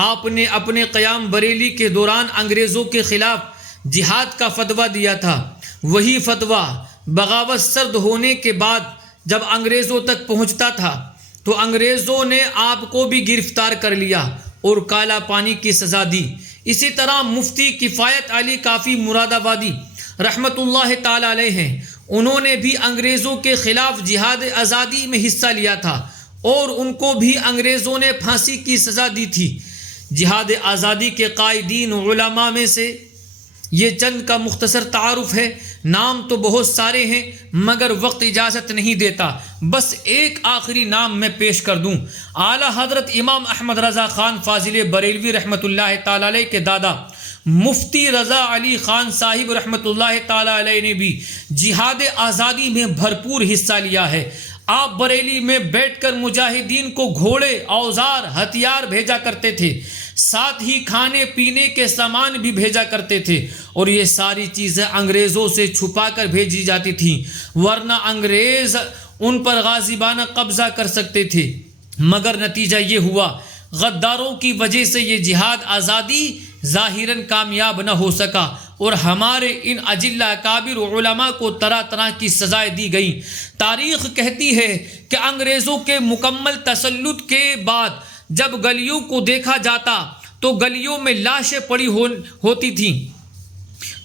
آپ نے اپنے قیام بریلی کے دوران انگریزوں کے خلاف جہاد کا فتویٰ دیا تھا۔ وہی فتویٰ بغاوت سرد ہونے کے بعد جب انگریزوں تک پہنچتا تھا تو انگریزوں نے آپ کو بھی گرفتار کر لیا اور کالا پانی کی سزا دی۔ اسی طرح مفتی کفایت علی کافی مراد آبادی رحمۃ اللہ تعالی علیہ ہیں، انہوں نے بھی انگریزوں کے خلاف جہاد آزادی میں حصہ لیا تھا اور ان کو بھی انگریزوں نے پھانسی کی سزا دی تھی۔ جہاد آزادی کے قائدین علماء میں سے یہ چند کا مختصر تعارف ہے، نام تو بہت سارے ہیں مگر وقت اجازت نہیں دیتا، بس ایک آخری نام میں پیش کر دوں۔ اعلیٰ حضرت امام احمد رضا خان فاضل بریلوی رحمۃ اللہ تعالی علیہ کے دادا مفتی رضا علی خان صاحب رحمۃ اللہ تعالی علیہ نے بھی جہاد آزادی میں بھرپور حصہ لیا ہے۔ آپ بریلی میں بیٹھ کر مجاہدین کو گھوڑے، اوزار، ہتھیار بھیجا کرتے تھے، ساتھ ہی کھانے پینے کے سامان بھی بھیجا کرتے تھے، اور یہ ساری چیزیں انگریزوں سے چھپا کر بھیجی جاتی تھیں، ورنہ انگریز ان پر غاصبانہ قبضہ کر سکتے تھے۔ مگر نتیجہ یہ ہوا، غداروں کی وجہ سے یہ جہاد آزادی ظاہراً کامیاب نہ ہو سکا اور ہمارے ان اجلہ اکابر علماء کو طرح طرح کی سزائیں دی گئیں۔ تاریخ کہتی ہے کہ انگریزوں کے مکمل تسلط کے بعد جب گلیوں کو دیکھا جاتا تو گلیوں میں لاشیں پڑی ہوتی تھیں،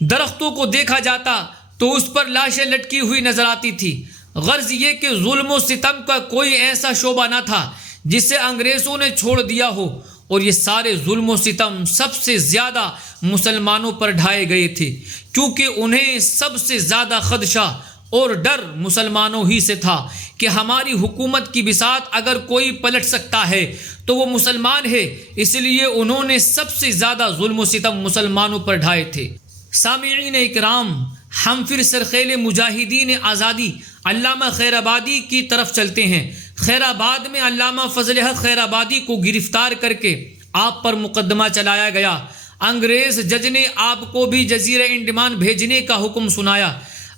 درختوں کو دیکھا جاتا تو اس پر لاشیں لٹکی ہوئی نظر آتی تھی۔ غرض یہ کہ ظلم و ستم کا کوئی ایسا شعبہ نہ تھا جسے انگریزوں نے چھوڑ دیا ہو، اور یہ سارے ظلم و ستم سب سے زیادہ مسلمانوں پر ڈھائے گئے تھے، کیونکہ انہیں سب سے زیادہ خدشہ اور ڈر مسلمانوں ہی سے تھا کہ ہماری حکومت کی بساط اگر کوئی پلٹ سکتا ہے تو وہ مسلمان ہے، اس لیے انہوں نے سب سے زیادہ ظلم و ستم مسلمانوں پر ڈھائے تھے۔ سامعین اکرام، ہم پھر سرخیل مجاہدین آزادی علامہ خیر آبادی کی طرف چلتے ہیں۔ خیر آباد میں علامہ فضل حق خیر آبادی کو گرفتار کر کے آپ پر مقدمہ چلایا گیا۔ انگریز جج نے آپ کو بھی جزیرہ انڈمان بھیجنے کا حکم سنایا۔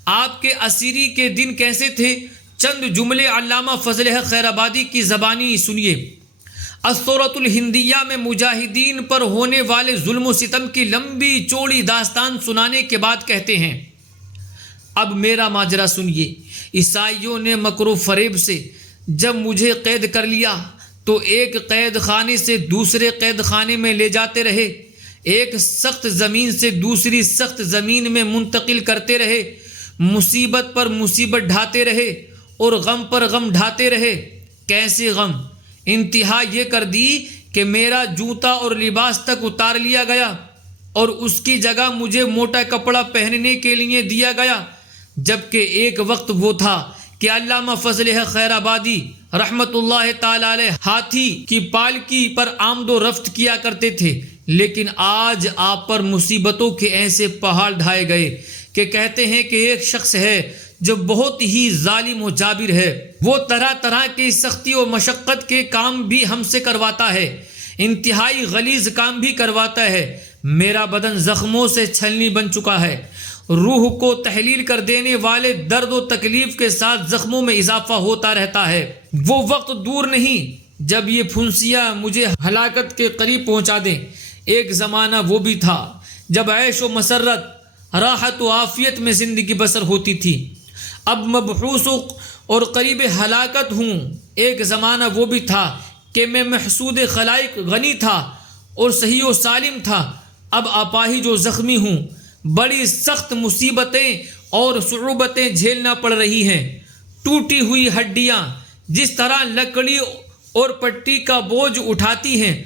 آپ کے اسیری کے دن کیسے تھے؟ چند جملے علامہ فضل حق خیر آبادی کی زبانی سنیے۔ الثورۃ الہندیہ میں مجاہدین پر ہونے والے ظلم و ستم کی لمبی چوڑی داستان سنانے کے بعد کہتے ہیں، اب میرا ماجرا سنیے۔ عیسائیوں نے مکر و فریب سے جب مجھے قید کر لیا تو ایک قید خانے سے دوسرے قید خانے میں لے جاتے رہے، ایک سخت زمین سے دوسری سخت زمین میں منتقل کرتے رہے، مصیبت پر مصیبت ڈھاتے رہے اور غم پر غم ڈھاتے رہے۔ کیسے غم؟ انتہا یہ کر دی کہ میرا جوتا اور لباس تک اتار لیا گیا اور اس کی جگہ مجھے موٹا کپڑا پہننے کے لیے دیا گیا، جبکہ ایک وقت وہ تھا کہ علامہ فضل حق خیر آبادی رحمت اللہ تعالی علیہ ہاتھی کی پالکی پر آمد و رفت کیا کرتے تھے، لیکن آج آپ پر مصیبتوں کے ایسے پہاڑ ڈھائے گئے کہ کہتے ہیں کہ ایک شخص ہے جو بہت ہی ظالم و جابر ہے، وہ طرح طرح کی سختی و مشقت کے کام بھی ہم سے کرواتا ہے، انتہائی غلیظ کام بھی کرواتا ہے۔ میرا بدن زخموں سے چھلنی بن چکا ہے، روح کو تحلیل کر دینے والے درد و تکلیف کے ساتھ زخموں میں اضافہ ہوتا رہتا ہے۔ وہ وقت دور نہیں جب یہ پھنسیاں مجھے ہلاکت کے قریب پہنچا دیں۔ ایک زمانہ وہ بھی تھا جب عیش و مسرت، راحت و عافیت میں زندگی بسر ہوتی تھی، اب مبعوث اور قریب ہلاکت ہوں۔ ایک زمانہ وہ بھی تھا کہ میں محسود خلائق غنی تھا اور صحیح و سالم تھا، اب اپاہج و زخمی ہوں، بڑی سخت مصیبتیں اور صعوبتیں جھیلنا پڑ رہی ہیں۔ ٹوٹی ہوئی ہڈیاں جس طرح لکڑی اور پٹی کا بوجھ اٹھاتی ہیں،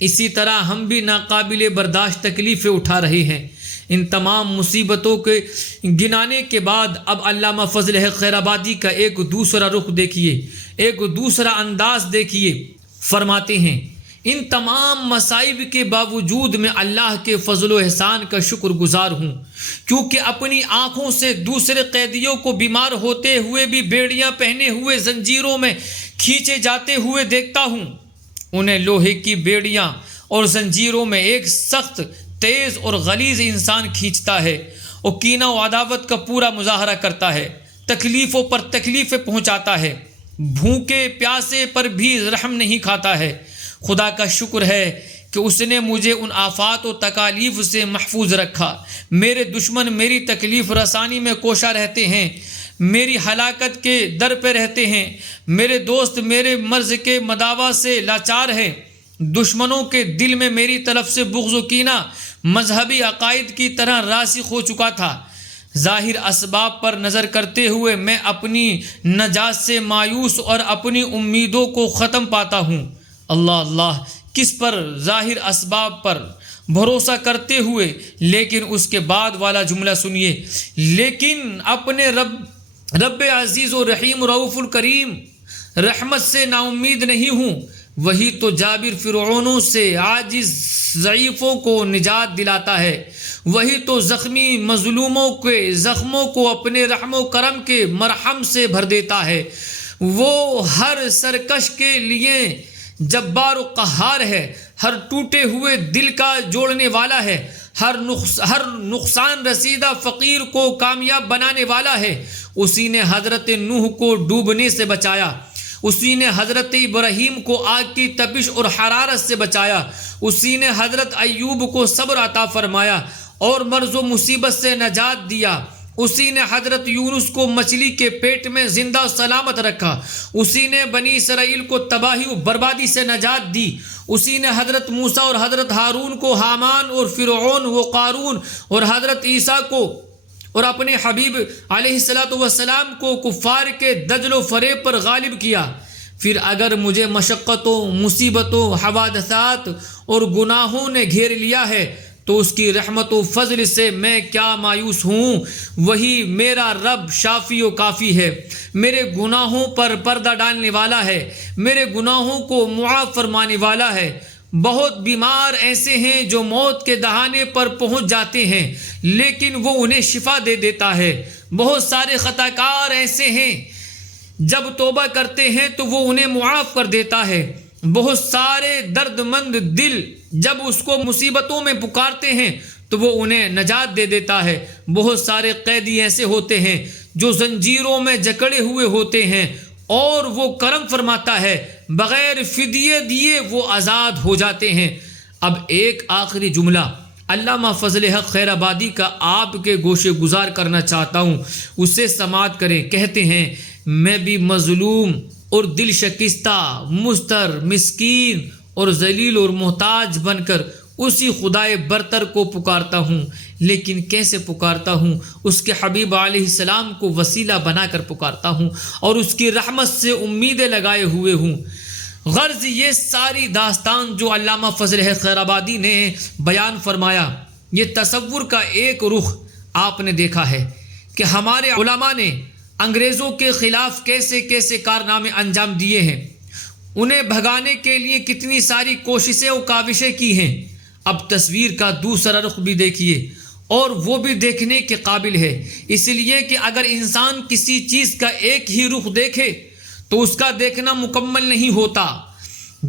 اسی طرح ہم بھی ناقابل برداشت تکلیفیں اٹھا رہے ہیں۔ ان تمام مصیبتوں کے گنانے کے بعد اب علامہ فضل حق خیر آبادی کا ایک دوسرا رخ دیکھیے، ایک دوسرا انداز دیکھیے۔ فرماتے ہیں ان تمام مصائب کے باوجود میں اللہ کے فضل و احسان کا شکر گزار ہوں، کیونکہ اپنی آنکھوں سے دوسرے قیدیوں کو بیمار ہوتے ہوئے بھی بیڑیاں پہنے ہوئے زنجیروں میں کھینچے جاتے ہوئے دیکھتا ہوں۔ انہیں لوہے کی بیڑیاں اور زنجیروں میں ایک سخت، تیز اور غلیظ انسان کھینچتا ہے اور کینہ و عداوت کا پورا مظاہرہ کرتا ہے، تکلیفوں پر تکلیفیں پہنچاتا ہے، بھوکے پیاسے پر بھی رحم نہیں کھاتا ہے۔ خدا کا شکر ہے کہ اس نے مجھے ان آفات و تکالیف سے محفوظ رکھا۔ میرے دشمن میری تکلیف رسانی میں کوشاں رہتے ہیں، میری ہلاکت کے در پہ رہتے ہیں، میرے دوست میرے مرض کے مداوا سے لاچار ہیں۔ دشمنوں کے دل میں میری طرف سے بغض و کینہ مذہبی عقائد کی طرح راسخ ہو چکا تھا۔ ظاہر اسباب پر نظر کرتے ہوئے میں اپنی نجات سے مایوس اور اپنی امیدوں کو ختم پاتا ہوں۔ اللہ اللہ، کس پر؟ ظاہر اسباب پر بھروسہ کرتے ہوئے۔ لیکن اس کے بعد والا جملہ سنیے، لیکن اپنے رب عزیز و رحیم رؤوف الکریم رحمت سے نا امید نہیں ہوں۔ وہی تو جابر فرعونوں سے عاجز ضعیفوں کو نجات دلاتا ہے، وہی تو زخمی مظلوموں کے زخموں کو اپنے رحم و کرم کے مرہم سے بھر دیتا ہے۔ وہ ہر سرکش کے لیے جبار و قہار ہے، ہر ٹوٹے ہوئے دل کا جوڑنے والا ہے، ہر نقصان رسیدہ فقیر کو کامیاب بنانے والا ہے۔ اسی نے حضرت نوح کو ڈوبنے سے بچایا، اسی نے حضرت ابراہیم کو آگ کی تپش اور حرارت سے بچایا، اسی نے حضرت ایوب کو صبر عطا فرمایا اور مرض و مصیبت سے نجات دیا، اسی نے حضرت یونس کو مچھلی کے پیٹ میں زندہ و سلامت رکھا، اسی نے بنی اسرائیل کو تباہی و بربادی سے نجات دی، اسی نے حضرت موسیٰ اور حضرت ہارون کو حامان اور فرعون و قارون اور حضرت عیسیٰ کو اور اپنے حبیب علیہ السلام کو کفار کے دجل و فریب پر غالب کیا۔ پھر اگر مجھے مشقتوں، مصیبتوں، حوادثات اور گناہوں نے گھیر لیا ہے تو اس کی رحمت و فضل سے میں کیا مایوس ہوں۔ وہی میرا رب شافی و کافی ہے، میرے گناہوں پر پردہ ڈالنے والا ہے، میرے گناہوں کو معاف فرمانے والا ہے۔ بہت بیمار ایسے ہیں جو موت کے دہانے پر پہنچ جاتے ہیں لیکن وہ انہیں شفا دے دیتا ہے۔ بہت سارے خطا کار ایسے ہیں جب توبہ کرتے ہیں تو وہ انہیں معاف کر دیتا ہے۔ بہت سارے درد مند دل جب اس کو مصیبتوں میں پکارتے ہیں تو وہ انہیں نجات دے دیتا ہے۔ بہت سارے قیدی ایسے ہوتے ہیں جو زنجیروں میں جکڑے ہوئے ہوتے ہیں اور وہ کرم فرماتا ہے، بغیر فدیے دیے وہ آزاد ہو جاتے ہیں۔ اب ایک آخری جملہ علامہ فضل حق خیر آبادی کا آپ کے گوشے گزار کرنا چاہتا ہوں، اسے سماعت کریں۔ کہتے ہیں میں بھی مظلوم اور دل شکستہ، مضطر، مسکین اور ذلیل اور محتاج بن کر اسی خدائے برتر کو پکارتا ہوں، لیکن کیسے پکارتا ہوں؟ اس کے حبیب علیہ السلام کو وسیلہ بنا کر پکارتا ہوں اور اس کی رحمت سے امیدیں لگائے ہوئے ہوں۔ غرض یہ ساری داستان جو علامہ فضل حق خیر آبادی نے بیان فرمایا، یہ تصور کا ایک رخ آپ نے دیکھا ہے کہ ہمارے علماء نے انگریزوں کے خلاف کیسے کیسے کارنامے انجام دیے ہیں، انہیں بھگانے کے لیے کتنی ساری کوششیں و کاوشیں کی ہیں۔ اب تصویر کا دوسرا رخ بھی دیکھیے، اور وہ بھی دیکھنے کے قابل ہے، اس لیے کہ اگر انسان کسی چیز کا ایک ہی رخ دیکھے تو اس کا دیکھنا مکمل نہیں ہوتا،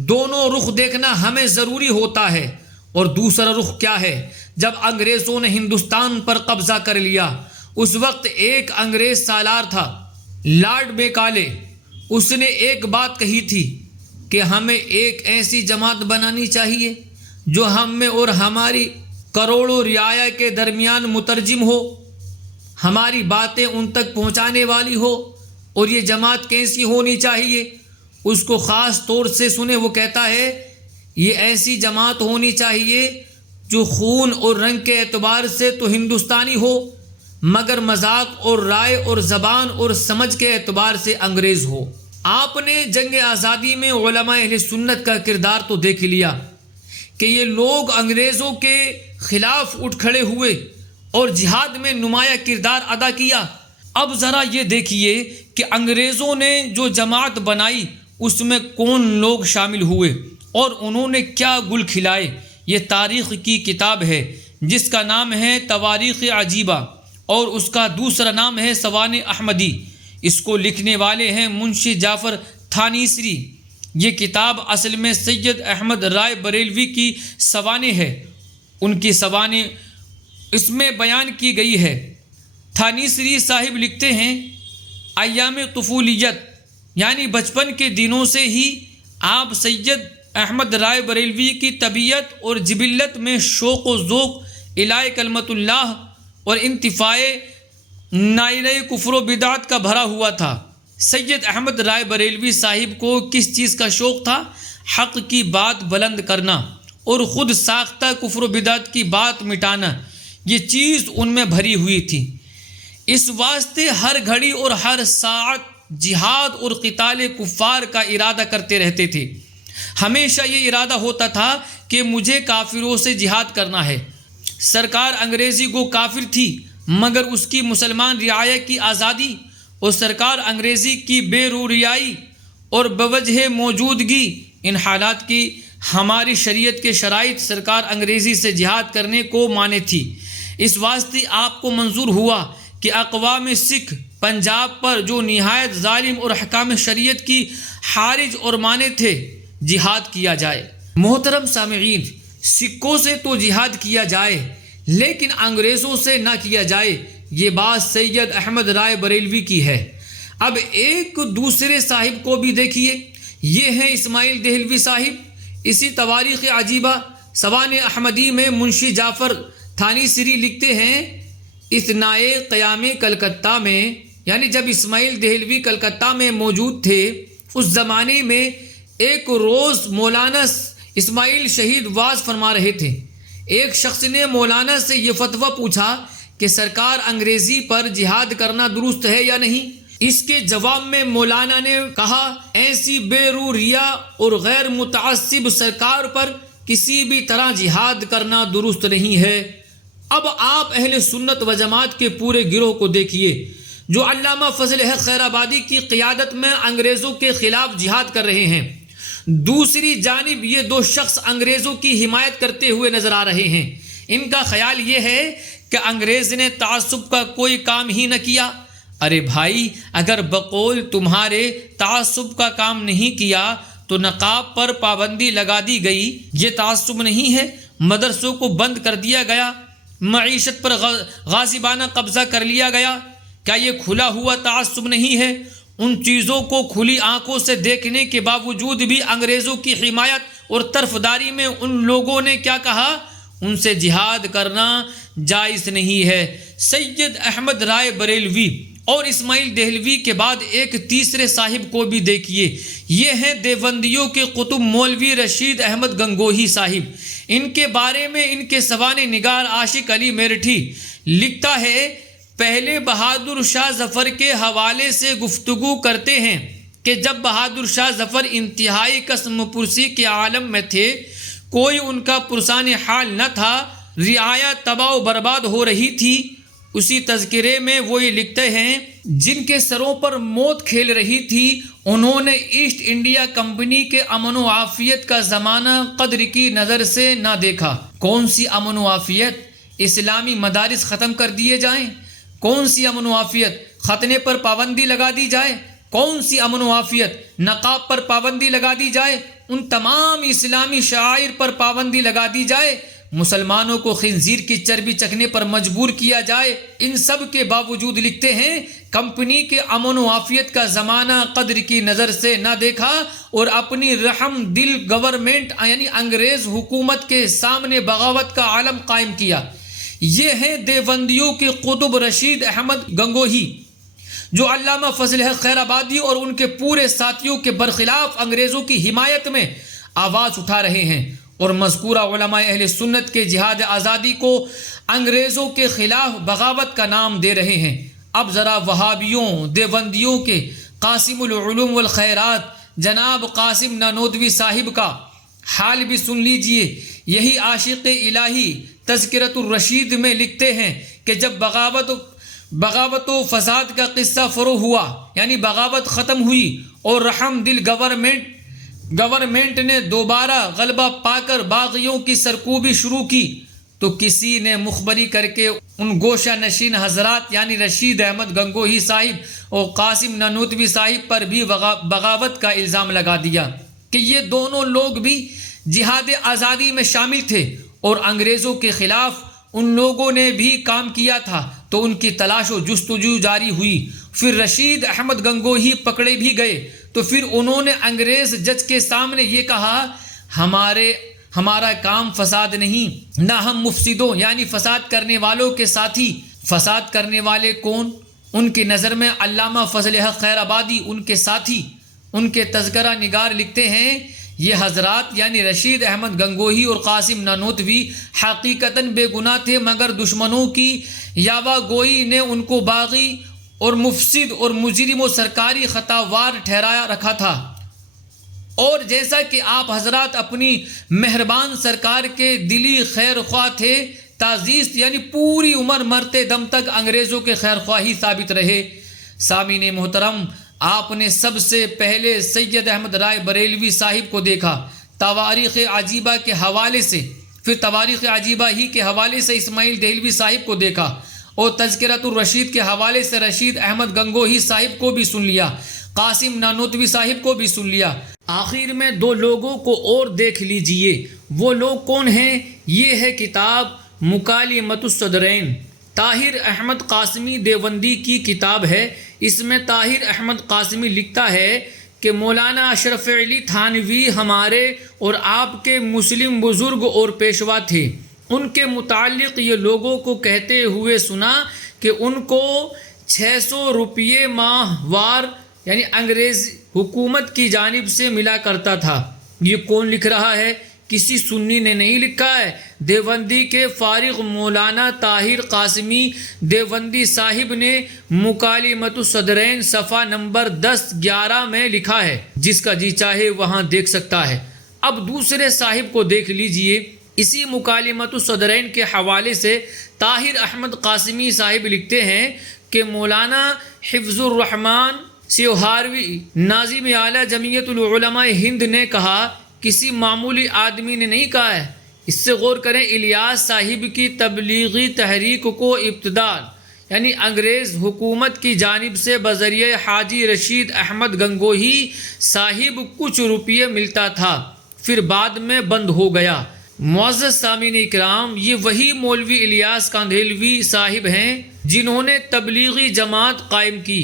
دونوں رخ دیکھنا ہمیں ضروری ہوتا ہے۔ اور دوسرا رخ کیا ہے؟ جب انگریزوں نے ہندوستان پر قبضہ کر لیا، اس وقت ایک انگریز سالار تھا، لارڈ میکالے، اس نے ایک بات کہی تھی کہ ہمیں ایک ایسی جماعت بنانی چاہیے جو ہم میں اور ہماری کروڑوں رعایا کے درمیان مترجم ہو، ہماری باتیں ان تک پہنچانے والی ہو۔ اور یہ جماعت کیسی ہونی چاہیے؟ اس کو خاص طور سے سنے، وہ کہتا ہے یہ ایسی جماعت ہونی چاہیے جو خون اور رنگ کے اعتبار سے تو ہندوستانی ہو مگر مذاق اور رائے اور زبان اور سمجھ کے اعتبار سے انگریز ہو۔ آپ نے جنگ آزادی میں علماء اہل سنت کا کردار تو دیکھ لیا کہ یہ لوگ انگریزوں کے خلاف اٹھ کھڑے ہوئے اور جہاد میں نمایاں کردار ادا کیا۔ اب ذرا یہ دیکھیے کہ انگریزوں نے جو جماعت بنائی اس میں کون لوگ شامل ہوئے اور انہوں نے کیا گل کھلائے۔ یہ تاریخ کی کتاب ہے جس کا نام ہے تواریخ عجیبہ اور اس کا دوسرا نام ہے سوانح احمدی۔ اس کو لکھنے والے ہیں منشی جعفر تھانیسری۔ یہ کتاب اصل میں سید احمد رائے بریلوی کی سوانح ہے، ان کی سوانح اس میں بیان کی گئی ہے۔ تھانیسری صاحب لکھتے ہیں ایام طفولیت یعنی بچپن کے دنوں سے ہی آپ سید احمد رائے بریلوی کی طبیعت اور جبلت میں شوق و ذوق الہی کلمت اللہ اور انتفاع نائلہ کفر و بدعت کا بھرا ہوا تھا۔ سید احمد رائے بریلوی صاحب کو کس چیز کا شوق تھا؟ حق کی بات بلند کرنا اور خود ساختہ کفر و بدعت کی بات مٹانا، یہ چیز ان میں بھری ہوئی تھی۔ اس واسطے ہر گھڑی اور ہر ساعت جہاد اور قتال کفار کا ارادہ کرتے رہتے تھے۔ ہمیشہ یہ ارادہ ہوتا تھا کہ مجھے کافروں سے جہاد کرنا ہے۔ سرکار انگریزی کو کافر تھی مگر اس کی مسلمان رعایا کی آزادی اور سرکار انگریزی کی بے روریائی اور بوجہ موجودگی، ان حالات کی ہماری شریعت کے شرائط سرکار انگریزی سے جہاد کرنے کو مانے تھی۔ اس واسطے آپ کو منظور ہوا کہ اقوام سکھ پنجاب پر جو نہایت ظالم اور حکام شریعت کی خارج اور مانے تھے جہاد کیا جائے۔ محترم سامعین، سکھوں سے تو جہاد کیا جائے لیکن انگریزوں سے نہ کیا جائے، یہ بات سید احمد رائے بریلوی کی ہے۔ اب ایک دوسرے صاحب کو بھی دیکھیے، یہ ہیں اسماعیل دہلوی صاحب۔ اسی تواریخ عجیبہ سوانح احمدی میں منشی جعفر تھانیسری لکھتے ہیں اثنائے قیام کلکتہ میں، یعنی جب اسماعیل دہلوی کلکتہ میں موجود تھے اس زمانے میں ایک روز مولانا اسماعیل شہید واز فرما رہے تھے۔ ایک شخص نے مولانا سے یہ فتویٰ پوچھا کہ سرکار انگریزی پر جہاد کرنا درست ہے یا نہیں۔ اس کے جواب میں مولانا نے کہا ایسی بے روح ریا اور غیر متعصب سرکار پر کسی بھی طرح جہاد کرنا درست نہیں ہے۔ اب آپ اہل سنت و جماعت کے پورے گروہ کو دیکھیے جو علامہ فضل حق خیر آبادی کی قیادت میں انگریزوں کے خلاف جہاد کر رہے ہیں۔ دوسری جانب یہ دو شخص انگریزوں کی حمایت کرتے ہوئے نظر آ رہے ہیں۔ ان کا خیال یہ ہے کہ انگریز نے تعصب کا کوئی کام ہی نہ کیا۔ ارے بھائی، اگر بقول تمہارے تعصب کا کام نہیں کیا تو نقاب پر پابندی لگا دی گئی، یہ تعصب نہیں ہے؟ مدرسوں کو بند کر دیا گیا، معیشت پر غاصبانہ قبضہ کر لیا گیا، کیا یہ کھلا ہوا تعصب نہیں ہے؟ ان چیزوں کو کھلی آنکھوں سے دیکھنے کے باوجود بھی انگریزوں کی حمایت اور طرفداری میں ان لوگوں نے کیا کہا؟ ان سے جہاد کرنا جائز نہیں ہے۔ سید احمد رائے بریلوی اور اسماعیل دہلوی کے بعد ایک تیسرے صاحب کو بھی دیکھیے، یہ ہیں دیوبندیوں کے قطب مولوی رشید احمد گنگوہی صاحب۔ ان کے بارے میں ان کے سوانح نگار عاشق علی میرٹھی لکھتا ہے پہلے بہادر شاہ ظفر کے حوالے سے گفتگو کرتے ہیں کہ جب بہادر شاہ ظفر انتہائی قسم پرسی کے عالم میں تھے، کوئی ان کا پرسان حال نہ تھا، رعایا تباہ و برباد ہو رہی تھی۔ اسی تذکرے میں وہ یہ لکھتے ہیں جن کے سروں پر موت کھیل رہی تھی انہوں نے ایسٹ انڈیا کمپنی کے امن و عافیت کا زمانہ قدر کی نظر سے نہ دیکھا۔ کون سی امن و عافیت؟ اسلامی مدارس ختم کر دیے جائیں؟ کون سی امن و عافیت؟ ختنے پر پابندی لگا دی جائے؟ کون سی امن و عافیت؟ نقاب پر پابندی لگا دی جائے؟ ان تمام اسلامی شعائر پر پابندی لگا دی جائے؟ مسلمانوں کو خنزیر کی چربی چکھنے پر مجبور کیا جائے؟ ان سب کے باوجود لکھتے ہیں کمپنی کے امن و عافیت کا زمانہ قدر کی نظر سے نہ دیکھا اور اپنی رحم دل گورنمنٹ یعنی انگریز حکومت کے سامنے بغاوت کا عالم قائم کیا۔ یہ ہیں دیوبندیوں کے قطب رشید احمد گنگوہی جو علامہ فضل حق خیر آبادی اور ان کے پورے ساتھیوں کے برخلاف انگریزوں کی حمایت میں آواز اٹھا رہے ہیں اور مذکورہ علماء اہل سنت کے جہاد آزادی کو انگریزوں کے خلاف بغاوت کا نام دے رہے ہیں۔ اب ذرا وہابیوں دیوبندیوں کے قاسم العلوم والخیرات جناب قاسم نانوتوی صاحب کا حال بھی سن لیجئے۔ یہی عاشق الہی تذکرۃ الرشید میں لکھتے ہیں کہ جب بغاوت و فساد کا قصہ فروغ ہوا، یعنی بغاوت ختم ہوئی اور رحم دل گورنمنٹ نے دوبارہ غلبہ پا کر باغیوں کی سرکوبی شروع کی، تو کسی نے مخبری کر کے ان گوشہ نشین حضرات یعنی رشید احمد گنگوہی صاحب اور قاسم نانوتوی صاحب پر بھی بغاوت کا الزام لگا دیا کہ یہ دونوں لوگ بھی جہاد آزادی میں شامل تھے اور انگریزوں کے خلاف ان لوگوں نے بھی کام کیا تھا، تو ان کی تلاش و جستجو جاری ہوئی۔ پھر رشید احمد گنگوہی پکڑے بھی گئے، تو پھر انہوں نے انگریز جج کے سامنے یہ کہا، ہمارا کام فساد نہیں، نہ ہم مفسدوں یعنی فساد کرنے والوں کے ساتھی۔ فساد کرنے والے کون؟ ان کی نظر میں علامہ فضل حق خیر آبادی ان کے ساتھی۔ ان کے تذکرہ نگار لکھتے ہیں یہ حضرات یعنی رشید احمد گنگوہی اور قاسم نانوتوی حقیقتاً بے گناہ تھے، مگر دشمنوں کی یاوہ گوئی نے ان کو باغی اور مفسد اور مجرم و سرکاری خطاوار ٹھہرایا رکھا تھا۔ اور جیسا کہ آپ حضرات اپنی مہربان سرکار کے دلی خیر خواہ تھے، تعزیز یعنی پوری عمر مرتے دم تک انگریزوں کے خیر خواہی ثابت رہے۔ سامعین محترم، آپ نے سب سے پہلے سید احمد رائے بریلوی صاحب کو دیکھا تواریخ عجیبہ کے حوالے سے، پھر تواریخ عجیبہ ہی کے حوالے سے اسماعیل دہلوی صاحب کو دیکھا اور تذکرۃ الرشید کے حوالے سے رشید احمد گنگوہی صاحب کو بھی سن لیا، قاسم نانوتوی صاحب کو بھی سن لیا۔ آخر میں دو لوگوں کو اور دیکھ لیجئے۔ وہ لوگ کون ہیں؟ یہ ہے کتاب مکالمۃ الصدرین، طاہر احمد قاسمی دیوبندی کی کتاب ہے۔ اس میں طاہر احمد قاسمی لکھتا ہے کہ مولانا اشرف علی تھانوی ہمارے اور آپ کے مسلم بزرگ اور پیشوا تھے۔ ان کے متعلق یہ لوگوں کو کہتے ہوئے سنا کہ ان کو 600 روپیے ماہوار یعنی انگریز حکومت کی جانب سے ملا کرتا تھا۔ یہ کون لکھ رہا ہے؟ کسی سنی نے نہیں لکھا ہے، دیوبندی کے فارغ مولانا طاہر قاسمی دیوبندی صاحب نے مکالمۃ الصدرین صفحہ نمبر 10-11 میں لکھا ہے، جس کا جی چاہے وہاں دیکھ سکتا ہے۔ اب دوسرے صاحب کو دیکھ لیجئے۔ اسی مکالمۃ الصدرین کے حوالے سے طاہر احمد قاسمی صاحب لکھتے ہیں کہ مولانا حفظ الرحمان سیوہاروی ناظم اعلیٰ جمعیت العلماء ہند نے کہا، کسی معمولی آدمی نے نہیں کہا ہے۔ اس سے غور کریں، الیاس صاحب کی تبلیغی تحریک کو ابتداء یعنی انگریز حکومت کی جانب سے بذریعہ حاجی رشید احمد گنگوہی صاحب کچھ روپیے ملتا تھا، پھر بعد میں بند ہو گیا۔ معزز سامعین اکرام، یہ وہی مولوی الیاس کاندھیلوی صاحب ہیں جنہوں نے تبلیغی جماعت قائم کی۔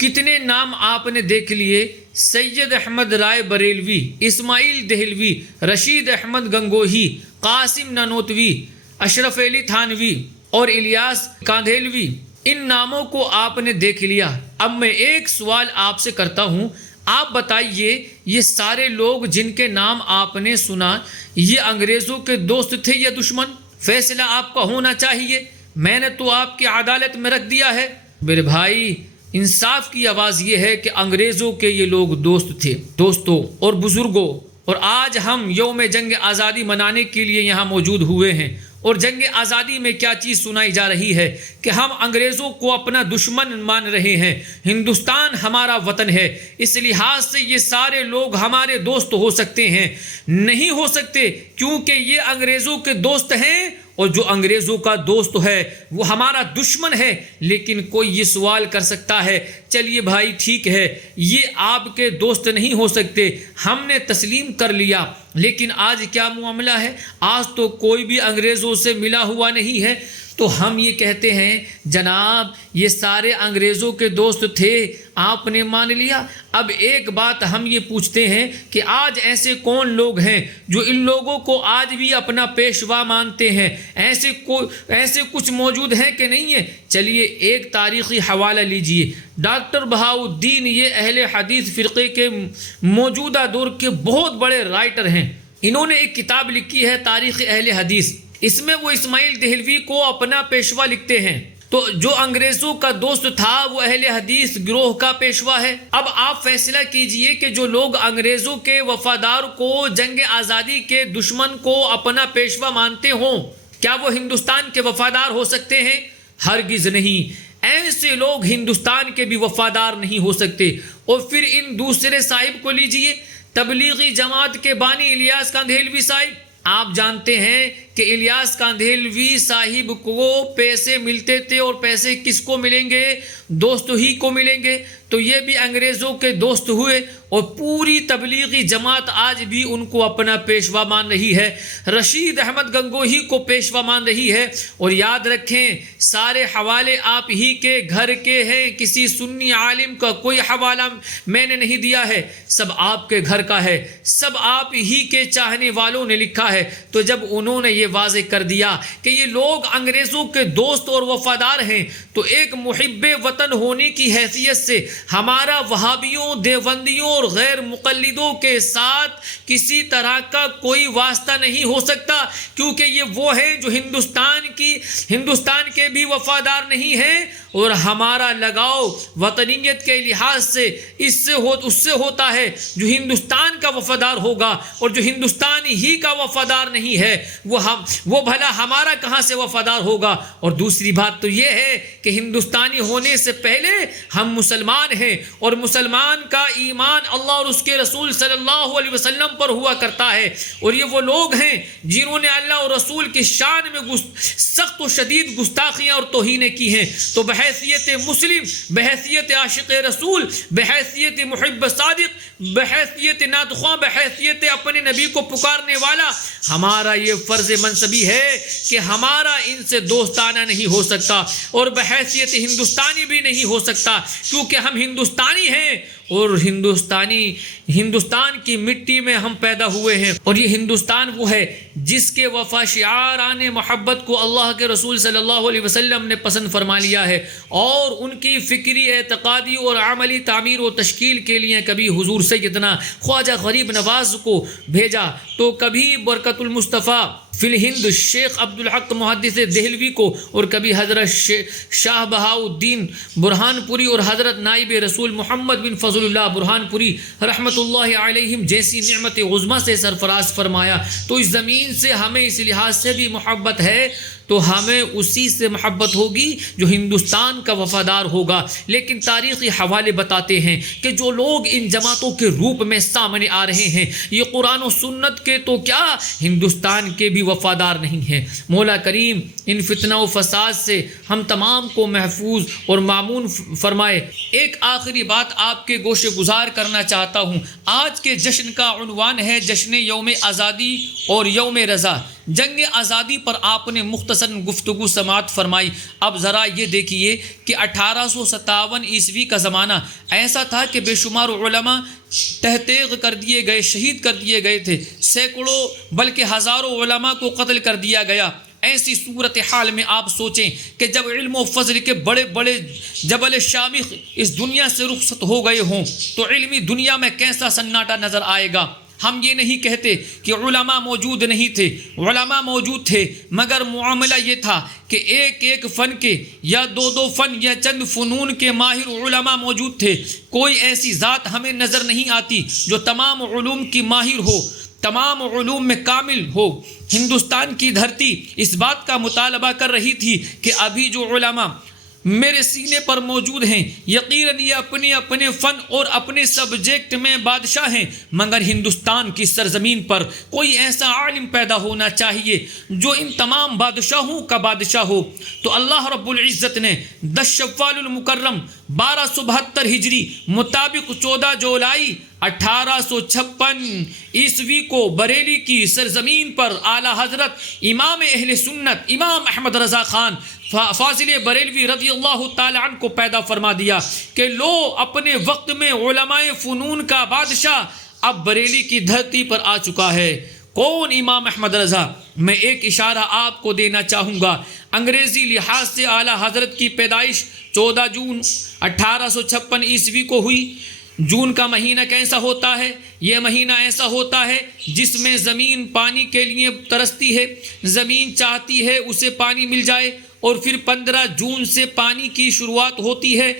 کتنے نام آپ نے دیکھ لیے، سید احمد رائے بریلوی، اسماعیل دہلوی، رشید احمد گنگوہی، قاسم نانوتوی، اشرف علی تھانوی اور الیاس کاندھیلوی، ان ناموں کو آپ نے دیکھ لیا۔ اب میں ایک سوال آپ سے کرتا ہوں، آپ بتائیے یہ سارے لوگ جن کے نام آپ نے سنا، یہ انگریزوں کے دوست تھے یا دشمن؟ فیصلہ آپ کا ہونا چاہیے، میں نے تو آپ کی عدالت میں رکھ دیا ہے۔ میرے بھائی، انصاف کی آواز یہ ہے کہ انگریزوں کے یہ لوگ دوست تھے۔ دوستوں اور بزرگوں، اور آج ہم یوم جنگ آزادی منانے کے لیے یہاں موجود ہوئے ہیں، اور جنگ آزادی میں کیا چیز سنائی جا رہی ہے کہ ہم انگریزوں کو اپنا دشمن مان رہے ہیں۔ ہندوستان ہمارا وطن ہے، اس لحاظ سے یہ سارے لوگ ہمارے دوست ہو سکتے ہیں؟ نہیں ہو سکتے، کیونکہ یہ انگریزوں کے دوست ہیں، اور جو انگریزوں کا دوست ہے وہ ہمارا دشمن ہے۔ لیکن کوئی یہ سوال کر سکتا ہے، چلیے بھائی ٹھیک ہے، یہ آپ کے دوست نہیں ہو سکتے، ہم نے تسلیم کر لیا، لیکن آج کیا معاملہ ہے؟ آج تو کوئی بھی انگریزوں سے ملا ہوا نہیں ہے، تو ہم یہ کہتے ہیں جناب یہ سارے انگریزوں کے دوست تھے، آپ نے مان لیا۔ اب ایک بات ہم یہ پوچھتے ہیں کہ آج ایسے کون لوگ ہیں جو ان لوگوں کو آج بھی اپنا پیشوا مانتے ہیں؟ ایسے کچھ موجود ہیں کہ نہیں ہیں؟ چلیے ایک تاریخی حوالہ لیجئے۔ ڈاکٹر بہاؤالدین یہ اہل حدیث فرقے کے موجودہ دور کے بہت بڑے رائٹر ہیں۔ انہوں نے ایک کتاب لکھی ہے تاریخ اہل حدیث، اس میں وہ اسماعیل دہلوی کو اپنا پیشوا لکھتے ہیں۔ تو جو انگریزوں کا دوست تھا وہ اہل حدیث گروہ کا پیشوا ہے۔ اب آپ فیصلہ کیجئے کہ جو لوگ انگریزوں کے وفادار کو، جنگ آزادی کے دشمن کو اپنا پیشوا مانتے ہوں، کیا وہ ہندوستان کے وفادار ہو سکتے ہیں؟ ہرگز نہیں۔ ایسے لوگ ہندوستان کے بھی وفادار نہیں ہو سکتے۔ اور پھر ان دوسرے صاحب کو لیجئے، تبلیغی جماعت کے بانی الیاس کاندھیلوی صاحب۔ آپ جانتے ہیں کہ الیاس کاندھیلوی صاحب کو پیسے ملتے تھے، اور پیسے کس کو ملیں گے؟ دوست ہی کو ملیں گے۔ تو یہ بھی انگریزوں کے دوست ہوئے، اور پوری تبلیغی جماعت آج بھی ان کو اپنا پیشوا مان رہی ہے، رشید احمد گنگوہی کو پیشوا مان رہی ہے۔ اور یاد رکھیں سارے حوالے آپ ہی کے گھر کے ہیں، کسی سنی عالم کا کوئی حوالہ میں نے نہیں دیا ہے، سب آپ کے گھر کا ہے، سب آپ ہی کے چاہنے والوں نے لکھا ہے۔ تو جب انہوں نے یہ واضح کر دیا کہ یہ لوگ انگریزوں کے دوست اور وفادار ہیں، تو ایک محب وطن ہونے کی حیثیت سے ہمارا وہابیوں، دیوبندیوں اور غیر مقلدوں کے ساتھ کسی طرح کا کوئی واسطہ نہیں ہو سکتا، کیونکہ یہ وہ ہیں جو ہندوستان کے بھی وفادار نہیں ہیں، اور ہمارا لگاؤ وطنیت کے لحاظ سے اس سے ہوتا ہے جو ہندوستان کا وفادار ہوگا، اور جو ہندوستان ہی کا وفادار نہیں ہے وہ بھلا ہمارا کہاں سے وفادار ہوگا؟ اور دوسری بات تو یہ ہے کہ ہندوستانی ہونے سے پہلے ہم مسلمان ہیں، اور مسلمان کا ایمان اللہ اور اس کے رسول صلی اللہ علیہ وسلم پر ہوا کرتا ہے۔ اور یہ وہ لوگ ہیں جنہوں نے اللہ اور رسول کی شان میں سخت و شدید گستاخیاں اور توہینیں کی ہیں۔ تو بحیثیت مسلم، بحیثیت عاشق رسول، بحیثیت محب صادق، بحیثیت نعت خواں، بحیثیت اپنے نبی کو پکارنے والا، ہمارا یہ فرض منصبی ہے کہ ہمارا ان سے دوستانہ نہیں ہو سکتا، اور بحیثیت ہندوستانی بھی نہیں ہو سکتا، کیونکہ ہم ہندوستانی ہیں، اور ہندوستان کی مٹی میں ہم پیدا ہوئے ہیں۔ اور یہ ہندوستان وہ ہے جس کے وفا شعاران محبت کو اللہ کے رسول صلی اللہ علیہ وسلم نے پسند فرما لیا ہے، اور ان کی فکری، اعتقادی اور عملی تعمیر و تشکیل کے لیے کبھی حضور سیدنا خواجہ غریب نواز کو بھیجا، تو کبھی برکت المصطفیٰ فی الہند شیخ عبدالحق محدث دہلوی کو، اور کبھی حضرت شاہ بہاؤالدین برہان پوری اور حضرت نائب رسول محمد بن فضل اللہ برہان پوری رحمۃ اللہ علیہم جیسی نعمت عظمیٰ سے سرفراز فرمایا۔ تو اس زمین سے ہمیں اس لحاظ سے بھی محبت ہے، تو ہمیں اسی سے محبت ہوگی جو ہندوستان کا وفادار ہوگا۔ لیکن تاریخی حوالے بتاتے ہیں کہ جو لوگ ان جماعتوں کے روپ میں سامنے آ رہے ہیں، یہ قرآن و سنت کے تو کیا ہندوستان کے بھی وفادار نہیں ہیں۔ مولا کریم ان فتنہ و فساد سے ہم تمام کو محفوظ اور مامون فرمائے۔ ایک آخری بات آپ کے گوشے گزار کرنا چاہتا ہوں۔ آج کے جشن کا عنوان ہے جشن یوم آزادی اور یوم رضا۔ جنگ آزادی پر آپ نے مختصر گفتگو سماعت فرمائی۔ اب ذرا یہ دیکھیے کہ 1857 عیسوی کا زمانہ ایسا تھا کہ بے شمار علماء تحقیق کر دیے گئے، شہید کر دیے گئے تھے، سینکڑوں بلکہ ہزاروں علماء کو قتل کر دیا گیا۔ ایسی صورتحال میں آپ سوچیں کہ جب علم و فضل کے بڑے بڑے جبل شامخ اس دنیا سے رخصت ہو گئے ہوں، تو علمی دنیا میں کیسا سناٹا نظر آئے گا۔ ہم یہ نہیں کہتے کہ علماء موجود نہیں تھے، علماء موجود تھے، مگر معاملہ یہ تھا کہ ایک ایک فن کے یا دو فن یا چند فنون کے ماہر علماء موجود تھے۔ کوئی ایسی ذات ہمیں نظر نہیں آتی جو تمام علوم کی ماہر ہو، تمام علوم میں کامل ہو۔ ہندوستان کی دھرتی اس بات کا مطالبہ کر رہی تھی کہ ابھی جو علماء میرے سینے پر موجود ہیں، یقیناً یہ اپنے اپنے فن اور اپنے سبجیکٹ میں بادشاہ ہیں، مگر ہندوستان کی سرزمین پر کوئی ایسا عالم پیدا ہونا چاہیے جو ان تمام بادشاہوں کا بادشاہ ہو۔ تو اللہ رب العزت نے 10 شوال المکرم 1272 ہجری مطابق 14 جولائی 1856 عیسوی کو بریلی کی سرزمین پر اعلیٰ حضرت امام اہل سنت امام احمد رضا خان فاضل بریلوی رضی اللہ تعالی عنہ کو پیدا فرما دیا کہ لو اپنے وقت میں علماء فنون کا بادشاہ اب بریلی کی دھرتی پر آ چکا ہے۔ کون امام احمد رضا؟ میں ایک اشارہ آپ کو دینا چاہوں گا۔ انگریزی لحاظ سے اعلیٰ حضرت کی پیدائش 14 جون 1856 عیسوی کو ہوئی۔ جون کا مہینہ کیسا ہوتا ہے؟ یہ مہینہ ایسا ہوتا ہے جس میں زمین پانی کے لیے ترستی ہے، زمین چاہتی ہے اسے پانی مل جائے، اور پھر 15 جون سے پانی کی شروعات ہوتی ہے۔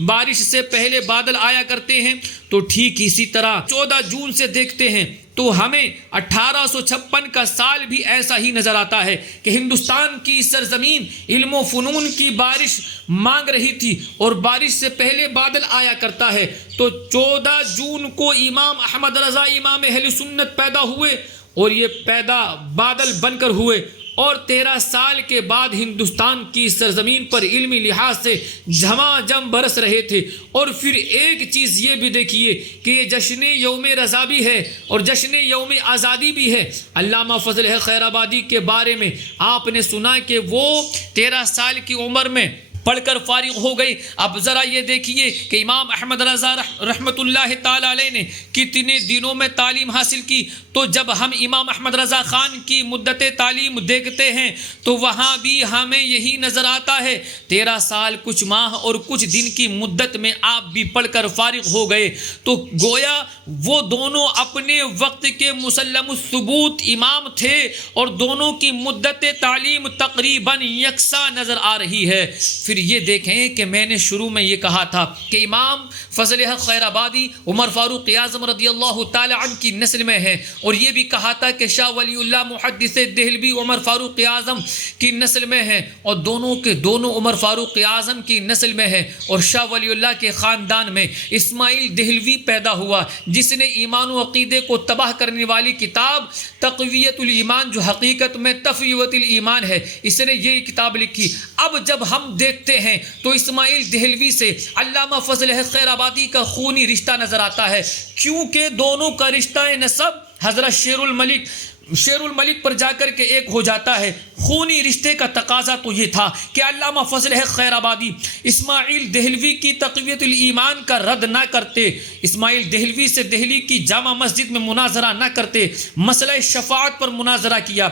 بارش سے پہلے بادل آیا کرتے ہیں، تو ٹھیک اسی طرح 14 جون سے دیکھتے ہیں تو ہمیں 1856 کا سال بھی ایسا ہی نظر آتا ہے کہ ہندوستان کی سرزمین علم و فنون کی بارش مانگ رہی تھی اور بارش سے پہلے بادل آیا کرتا ہے۔ تو 14 جون کو امام احمد رضا امام اہل سنت پیدا ہوئے، اور یہ پیدا بادل بن کر ہوئے، اور 13 سال کے بعد ہندوستان کی سرزمین پر علمی لحاظ سے جھماجھم برس رہے تھے۔ اور پھر ایک چیز یہ بھی دیکھیے کہ یہ جشن یوم رضا بھی ہے اور جشن یوم آزادی بھی ہے۔ علامہ فضل خیر آبادی کے بارے میں آپ نے سنا کہ وہ 13 سال کی عمر میں پڑھ کر فارغ ہو گئی۔ اب ذرا یہ دیکھیے کہ امام احمد رضا رحمۃ اللہ تعالی علیہ نے کتنے دنوں میں تعلیم حاصل کی۔ تو جب ہم امام احمد رضا خان کی مدت تعلیم دیکھتے ہیں تو وہاں بھی ہمیں یہی نظر آتا ہے، 13 سال کچھ ماہ اور کچھ دن کی مدت میں آپ بھی پڑھ کر فارغ ہو گئے۔ تو گویا وہ دونوں اپنے وقت کے مسلم الثبوت امام تھے، اور دونوں کی مدت تعلیم تقریباً یکساں نظر آ رہی ہے۔ پھر یہ دیکھیں کہ میں نے شروع میں یہ کہا تھا کہ امام فضل حق خیر آبادی عمر فاروق اعظم رضی اللہ تعالی عنہ کی نسل میں ہے، اور یہ بھی کہا تھا کہ شاہ ولی اللہ محدث دہلوی عمر فاروق اعظم کی نسل میں ہے، اور دونوں کے دونوں عمر فاروق اعظم کی نسل میں ہے۔ اور شاہ ولی اللہ کے خاندان میں اسماعیل دہلوی پیدا ہوا، جس نے ایمان و عقیدے کو تباہ کرنے والی کتاب تقویت الایمان، جو حقیقت میں تفویت الایمان ہے، اس نے یہ کتاب لکھی۔ اب جب ہم دیکھتے ہیں تو اسماعیل دہلوی سے علامہ فضل خیر آبادی کا خونی رشتہ نظر آتا ہے، کیونکہ دونوں کا رشتہ نسب حضرت شیر الملک پر جا کر کے ایک ہو جاتا ہے۔ خونی رشتے کا تقاضا تو یہ تھا کہ علامہ فضل خیر آبادی اسماعیل دہلوی کی تقویت الایمان کا رد نہ کرتے، اسماعیل دہلوی سے دہلی کی جامع مسجد میں مناظرہ نہ کرتے، مسئلہ شفاعت پر مناظرہ کیا،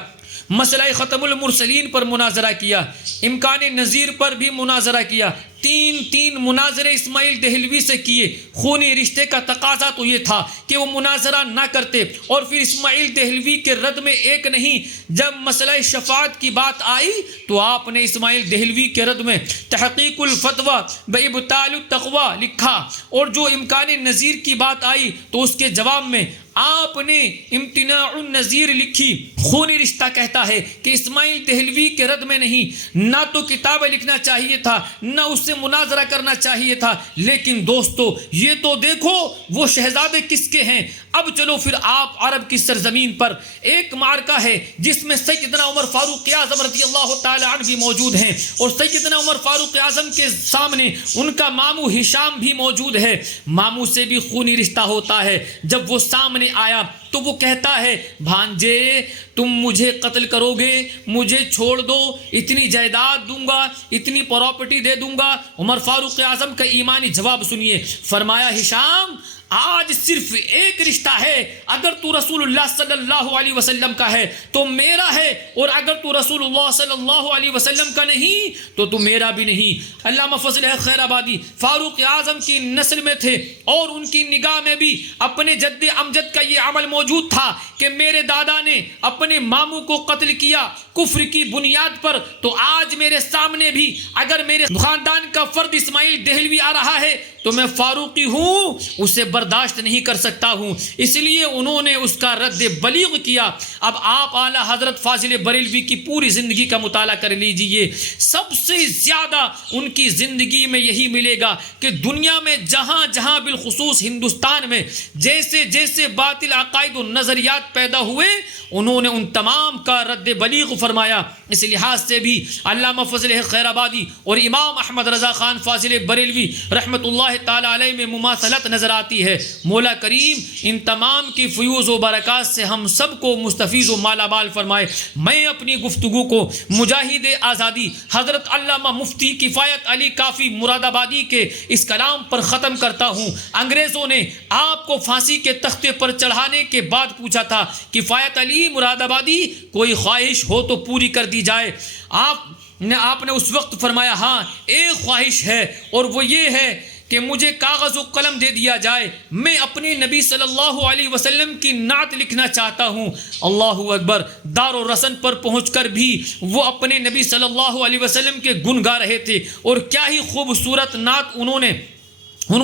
مسئلہ ختم المرسلین پر مناظرہ کیا، امکان نظیر پر بھی مناظرہ کیا، تین مناظرے اسماعیل دہلوی سے کیے۔ خونی رشتے کا تقاضا تو یہ تھا کہ وہ مناظرہ نہ کرتے، اور پھر اسماعیل دہلوی کے رد میں ایک نہیں، جب مسئلہ شفاعت کی بات آئی تو آپ نے اسماعیل دہلوی کے رد میں تحقیق الفتویٰ بابطال التقویٰ لکھا، اور جو امکان نظیر کی بات آئی تو اس کے جواب میں آپ نے امتناع النظیر لکھی۔ خونی رشتہ کہتا ہے کہ اسماعیل دہلوی کے رد میں نہیں، نہ تو کتاب لکھنا چاہیے تھا، نہ اس سے مناظرہ کرنا چاہیے تھا۔ لیکن دوستو یہ تو دیکھو وہ شہزادے کس کے ہیں۔ اب چلو پھر آپ عرب کی سرزمین پر ایک معرکہ ہے جس میں سیدنا عمر فاروق اعظم رضی اللہ تعالی عنہ بھی موجود ہیں، اور سیدنا عمر فاروق اعظم کے سامنے ان کا ماموں ہشام بھی موجود ہے۔ ماموں سے بھی خونی رشتہ ہوتا ہے۔ جب وہ سامنے آیا تو وہ کہتا ہے، بھانجے تم مجھے قتل کرو گے، مجھے چھوڑ دو، اتنی جائیداد دوں گا، اتنی پراپرٹی دے دوں گا۔ عمر فاروق اعظم کا ایمانی جواب سنیے، فرمایا ہشام آج صرف ایک رشتہ ہے، اگر تو رسول اللہ صلی اللہ علیہ وسلم کا ہے تو میرا ہے، اور اگر تو رسول اللہ صلی اللہ علیہ وسلم کا نہیں تو میرا بھی نہیں۔ علامہ فضل خیر آبادی فاروق اعظم کی نسل میں تھے، اور ان کی نگاہ میں بھی اپنے جد امجد کا یہ عمل موجود تھا کہ میرے دادا نے اپنے ماموں کو قتل کیا کفر کی بنیاد پر، تو آج میرے سامنے بھی اگر میرے خاندان کا فرد اسماعیل دہلوی آ رہا ہے تو میں فاروقی ہوں اسے برداشت نہیں کر سکتا ہوں، اس لیے انہوں نے اس کا رد بلیغ کیا۔ اب آپ اعلیٰ حضرت فاضل بریلوی کی پوری زندگی کا مطالعہ کر لیجئے، سب سے زیادہ ان کی زندگی میں یہی ملے گا کہ دنیا میں جہاں جہاں بالخصوص ہندوستان میں جیسے جیسے باطل عقائد و نظریات پیدا ہوئے انہوں نے ان تمام کا رد بلیغ فرمایا۔ اس لحاظ سے بھی علامہ فضل خیر آبادی اور امام احمد رضا خان فاضل بریلوی رحمۃ اللہ تعالی علیہ میں مماثلت نظر آتی ہے۔ مولا کریم ان تمام کی فیوز و برکات سے ہم سب کو مستفیض و مالا مال فرمائے۔ میں اپنی گفتگو کو مجاہد آزادی حضرت علامہ مفتی کفایت علی کافی مراد آبادی کے اس کلام پر ختم کرتا ہوں۔ انگریزوں نے آپ کو پھانسی کے تختے پر چڑھانے کے بعد پوچھا تھا، کفایت علی مراد آبادی کوئی خواہش ہو تو پوری کر دی جائے؟ آپ نے اس وقت فرمایا ہاں ایک خواہش ہے، اور وہ یہ ہے کہ مجھے کاغذ و قلم دے دیا جائے، میں اپنے نبی صلی اللہ علیہ وسلم کی نعت لکھنا چاہتا ہوں۔ اللہ اکبر! دار و رسن پر پہنچ کر بھی وہ اپنے نبی صلی اللہ علیہ وسلم کے گن گا رہے تھے، اور کیا ہی خوبصورت نعت انہوں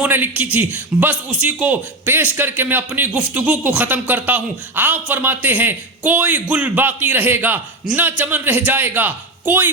نے لکھی تھی۔ بس اسی کو پیش کر کے میں اپنی گفتگو کو ختم کرتا ہوں۔ آپ فرماتے ہیں کوئی گل باقی رہے گا نہ چمن رہ جائے گا، کوئی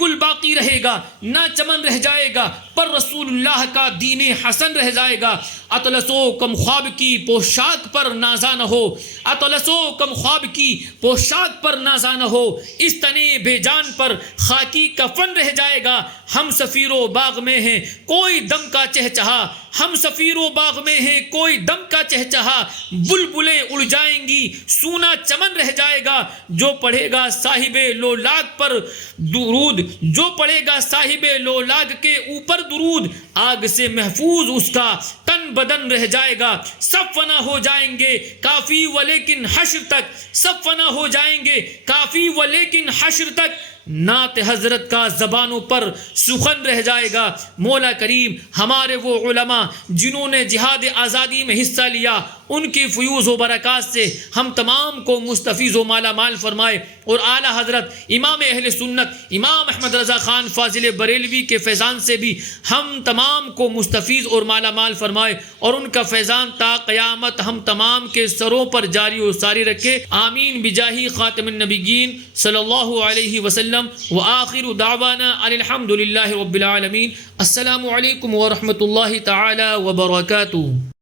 گل باقی رہے گا نہ چمن رہ جائے گا، پر رسول اللہ کا دین حسن رہ جائے گا۔ اطلسو کم خواب کی پوشاک پر نازا نہ ہو، اطلسو کم خواب کی پوشاک پر نازا نہ ہو، اس تنے بے جان پر خاکی کفن رہ جائے گا۔ ہم سفیر و باغ میں ہیں کوئی دم کا چہچہا، ہم سفیر و باغ میں ہیں کوئی دم کا چہچہا، بلبلیں اڑ جائیں گی سونا چمن رہ جائے گا۔ جو پڑھے گا صاحب لولاگ پر درود، جو پڑھے گا صاحب لولاگ کے اوپر درود، آگ سے محفوظ اس کا تن بدن رہ جائے گا۔ سب فنا ہو جائیں گے کافی ولیکن حشر تک، سب فنا ہو جائیں گے کافی ولیکن حشر تک، نعت حضرت کا زبانوں پر سخن رہ جائے گا۔ مولا کریم ہمارے وہ علماء جنہوں نے جہاد آزادی میں حصہ لیا، ان کی فیوز و برکات سے ہم تمام کو مستفیض و مالا مال فرمائے، اور اعلیٰ حضرت امام اہل سنت امام احمد رضا خان فاضل بریلوی کے فیضان سے بھی ہم تمام کو مستفیض اور مالا مال فرمائے، اور ان کا فیضان تا قیامت ہم تمام کے سروں پر جاری و ساری رکھے۔ آمین بجاہ خاتم النبیین صلی اللہ علیہ وسلم۔ وآخر دعوانا ان الحمد للہ رب العالمین۔ السلام علیکم ورحمۃ اللہ تعالی وبرکاتہ۔